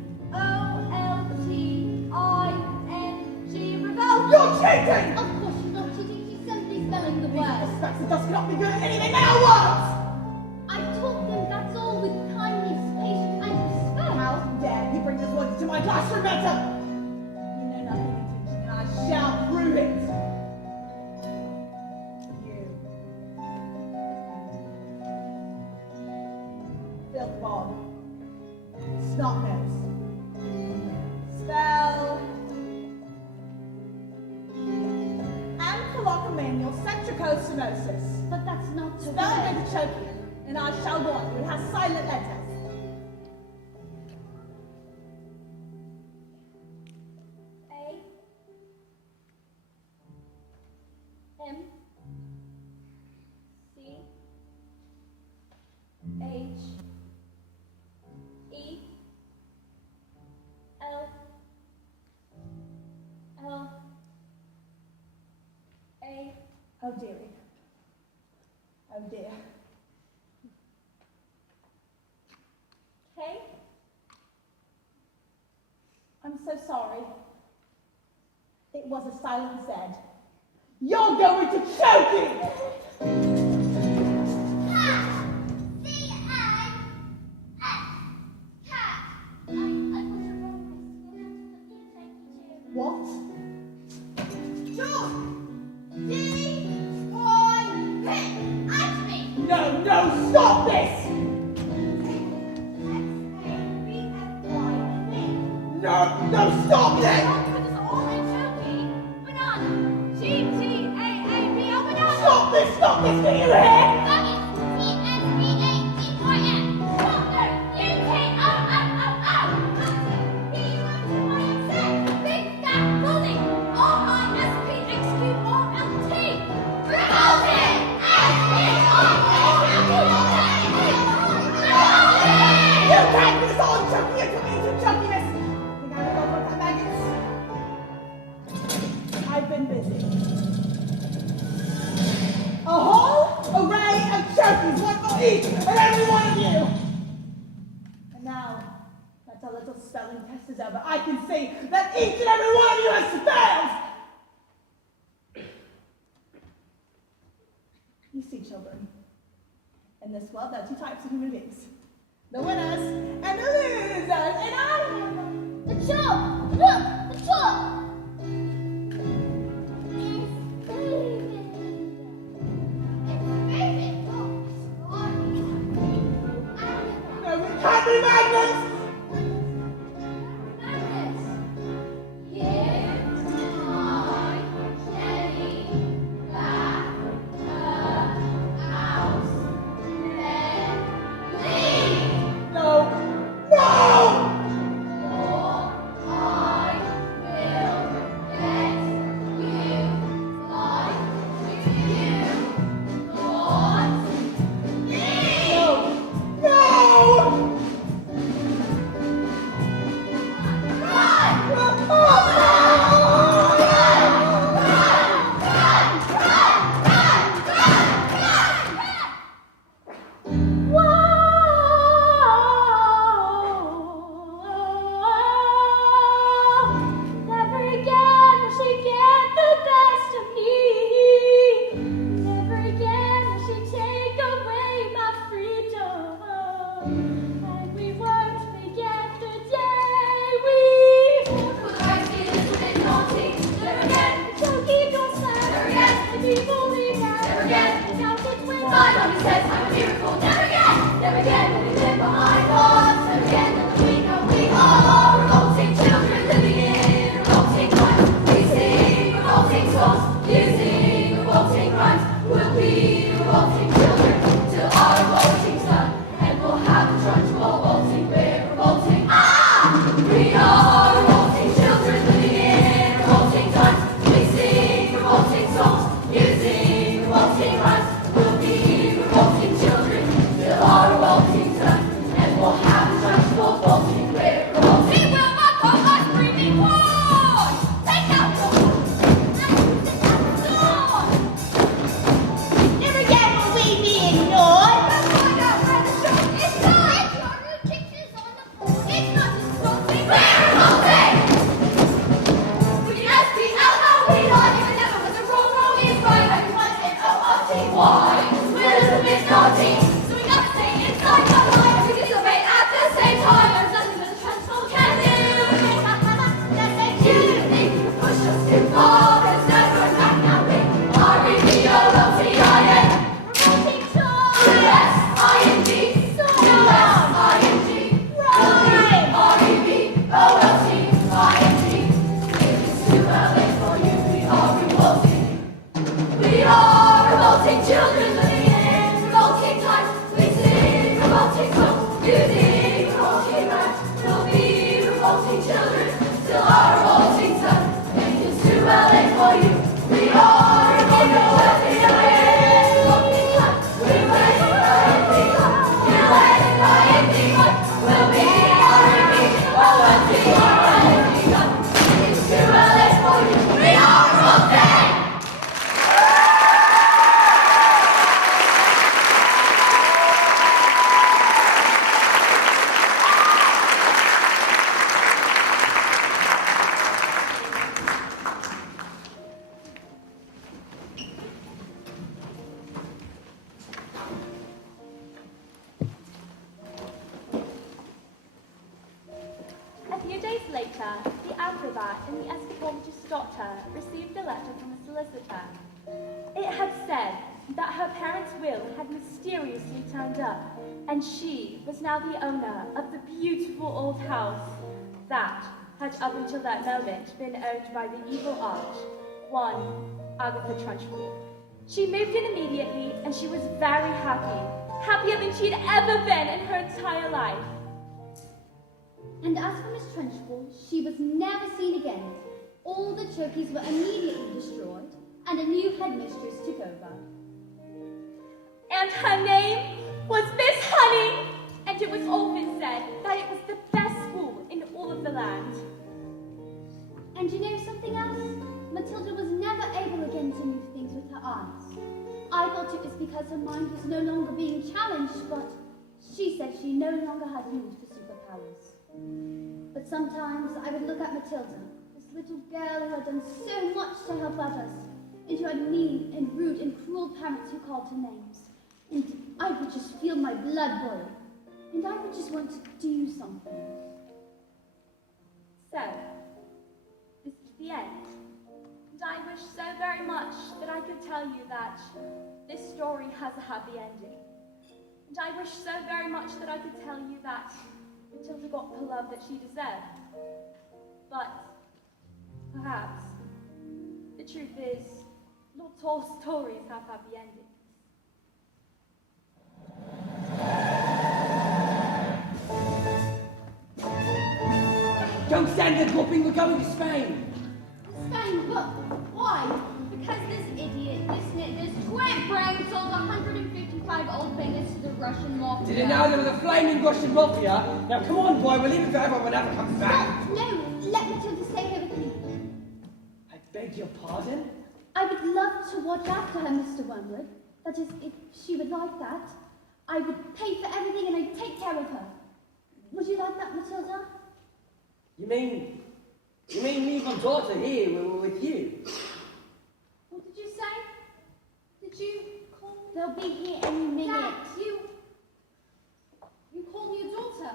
Revolting. You're cheating! Of course she's not cheating. She's simply spelling the These word. respects does not be good at anything. They are words! I taught them that's all with kindness, patience, and respect. How dare you bring those words to my classroom, Meta? You know nothing in teaching, and I shall prove it. You. Filth Bob. Snot nose. Spell. Ankylocomanial centricosinosis. But that's not the Spell word. with a choking, and I shall go on. It has silent letters. A M C H E L L A. Oh dearie. Oh dear. K. I'm so sorry. It was a silent Z. You're going to choking! Cat. C-A-S. Cat. I put it wrong, miss. You'll have to put the executive. John. D-I-P. Answer me. No, stop this! X-A-B-F-Y-B. No, stop this! Banana. G-T-A-A-B. Oh, banana. Stop this, do you hear? That is T-S-B-A-T-Y-N. Doctor, U-K-O-O-O-O. P-U-N-T-Y-N-Z. Big Fat Bully. R-I-S-P-X-Q-R-L-T. Revolting. You can't do this all choking and coming into chunkiness! We gotta go for the maggots. I've been busy. A whole array of chokies, one for each and every one of you. And now that our little spelling test is over, I can see that each and every one of you has failed. You see, children, in this world there are two types of human beings. The winners and the losers, and I am The chalk! Look! The chalk! no, we can't be magnets. No, no! Never again will she get the best of me. Never again will she take away my freedom. And we won't forget the day we so keep yourself. Never again. And people leave now. Never again. Now it's when My mommy says I'm a miracle. Never again. Never again will we live behind bars. Never again will we know we are revolting children living in revolting times. We sing revolting songs, using revolting rhymes. We'll be revolting children till our revolting sun, and we'll have the trunch while waltzing. We're revolting. We are revolting children living in revolting times. We sing revolting songs, using revolting rhymes. We'll be revolting children till our revolting sun, and we'll have the trunch while waltzing. We're revolting. We will not go on breathing hard. Take out the door. Never again will we be ignored. Let's find out where the show is done. Your rude pictures on the floor. It's not just revolting. We're revolting. We can SPL how we lie. Even never was a wrong is right. Everyone say OOT. Why? 'Cause we're a little bit naughty. So we gotta stay inside our line. We can disobey at the same time. There's nothing that a transform can do. That's it. You think you can push us too far. There's never an act now. We are REVOLTION. Revolting song. USING. USING. Right. REVOLTION. It is too early for you. We are revolting. We are revolting children living in revolting times. We sing revolting songs, using revolting rhymes. We'll be revolting children till our revolting sun. It is too early for you. We are revolting children living in revolting times. We will be revolting We'll be revolting. It's too early for you. We are revolting. A few days later, the acrobat and the escapologist's doctor received a letter from a solicitor. It had said that her parents' will had mysteriously turned up, and she was now the owner of the beautiful old house that had up until that moment been owned by the evil aunt, one Agatha Trunchbull. She moved in immediately, and she was very happy, happier than she'd ever been in her entire life. And as for Miss Trunchbull, she was never seen again. All the turkeys were immediately destroyed, and a new headmistress took over. And her name was Miss Honey, and it was often said that it was the best school in all of the land. And you know something else? Matilda was never able again to move things with her eyes. I got thought it was because her mind was no longer being challenged, but she said she no longer had need for superpowers. But sometimes I would look at Matilda, this little girl who had done so much to help others, and who had mean and rude and cruel parents who called her names. And I would just feel my blood boil. And I would just want to do something. So, this is the end. And I wish so very much that I could tell you that this story has a happy ending. And I wish so very much that I could tell you that Matilda got the love that she deserved. But, perhaps, the truth is, not all stories have happy endings. Don't stand there dropping, we're going to Spain. Spain, but why? Because this idiot, this twit brain sold 155 old fingers to the Russian mafia. Did it now there was a flaming Russian mafia? Now come on, boy, we'll leave it for everyone whenever comes back. No, let Matilda stay here with me. I beg your pardon? I would love to watch after her, Mr. Wormwood. That is, if she would like that. I would pay for everything and I'd take care of her. Would you like that, Matilda? You mean leave my daughter here with you? What did you say? Did you call me? They'll be here any minute. Dad, you called me your daughter.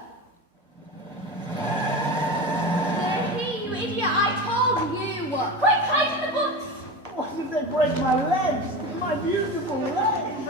They're here, you idiot. I told you. Quick, hide in the books. What if they break my legs? My beautiful legs!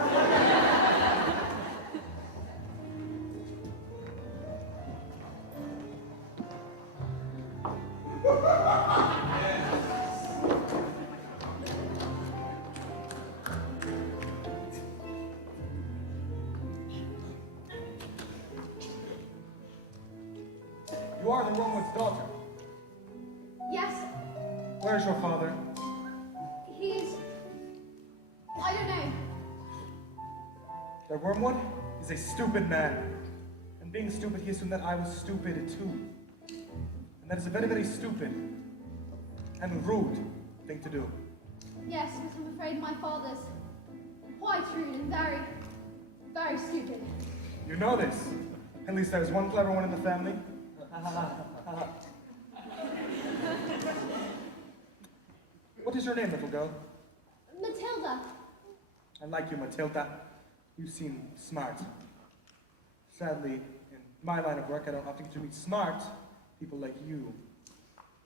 You are the Wormwood's daughter. Yes, Where's your father? he's... I don't know. The Wormwood is a stupid man. And being stupid, he assumed that I was stupid too. And that is a very, very stupid and rude thing to do. Yes, but I'm afraid my father's quite rude and very, very stupid. You know this. At least there's one clever one in the family. What is your name, little girl? Matilda. I like you, Matilda. You seem smart. Sadly, in my line of work, I don't often get to meet smart people like you.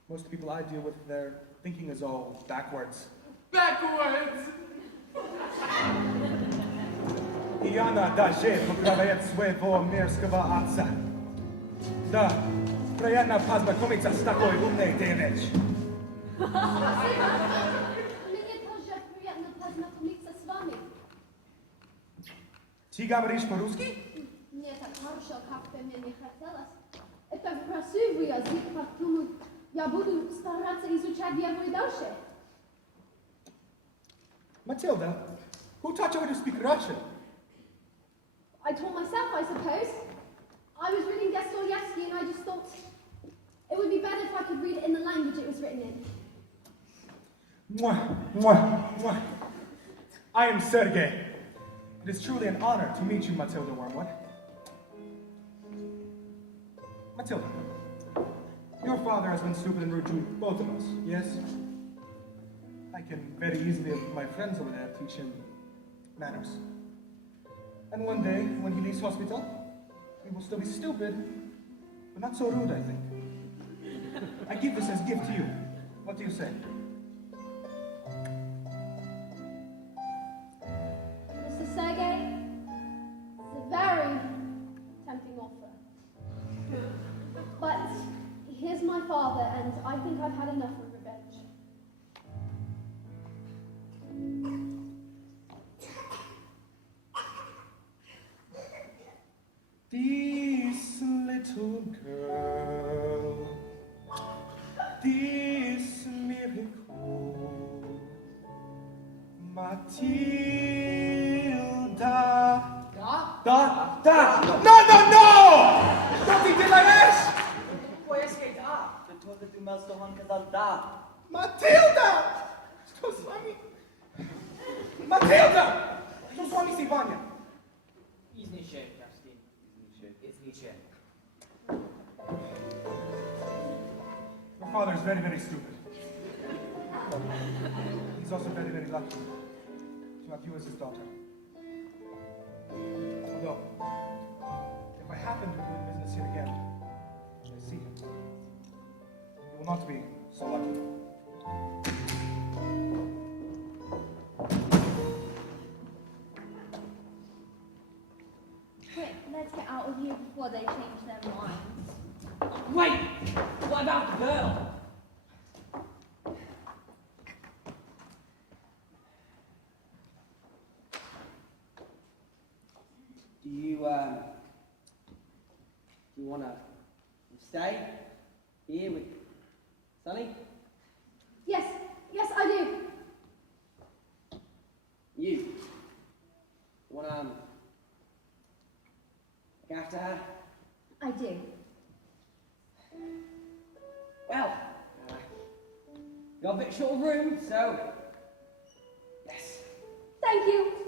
Most people I deal with, their thinking is all backwards. Backwards! И она даже поправляет своего мерзкого отца. Да, приятно познакомиться с такой умной девочкой. Мне тоже приятно познакомиться с вами. Ты говоришь по-русски? Не так хорошо, как бы мне не хотелось. Это красивый язык, поэтому я буду стараться изучать его и дальше. Matilda, who taught you how to speak Russian? I taught myself, I suppose. I was reading Dostoevsky and I just thought it would be better if I could read it in the language it was written in. Mwah, mwah, mwah. I am Sergei. It is truly an honor to meet you, Matilda Wormwood. Matilda, your father has been stupid and rude to both of us, yes? I can very easily have my friends over there teach him manners. And one day, when he leaves hospital, he will still be stupid, but not so rude, I think. I give this as a gift to you. What do you say? Mr. Sergei, it's a very tempting offer. But here's my father, and I think I've had enough of revenge. This little girl, this miracle, Matilda. Da. No! Don't think like this! Puedes quedar. De todo tu mal stohan kadalda. Matilda! Что с вами? Matilda! Swami Sivanya. Iznicze, Justin. Iznicze. Your father is very, very stupid. He's also very, very lucky to have you as his daughter. Although, if I happen to be doing business here again, and I see him, he will not be so lucky. Quick, let's get out of here before they change their minds. Wait! What about the girl? Do you want to stay here with Sonny? Yes, I do. You want to look after her? I do. Well, you're a bit short of room, so yes. Thank you.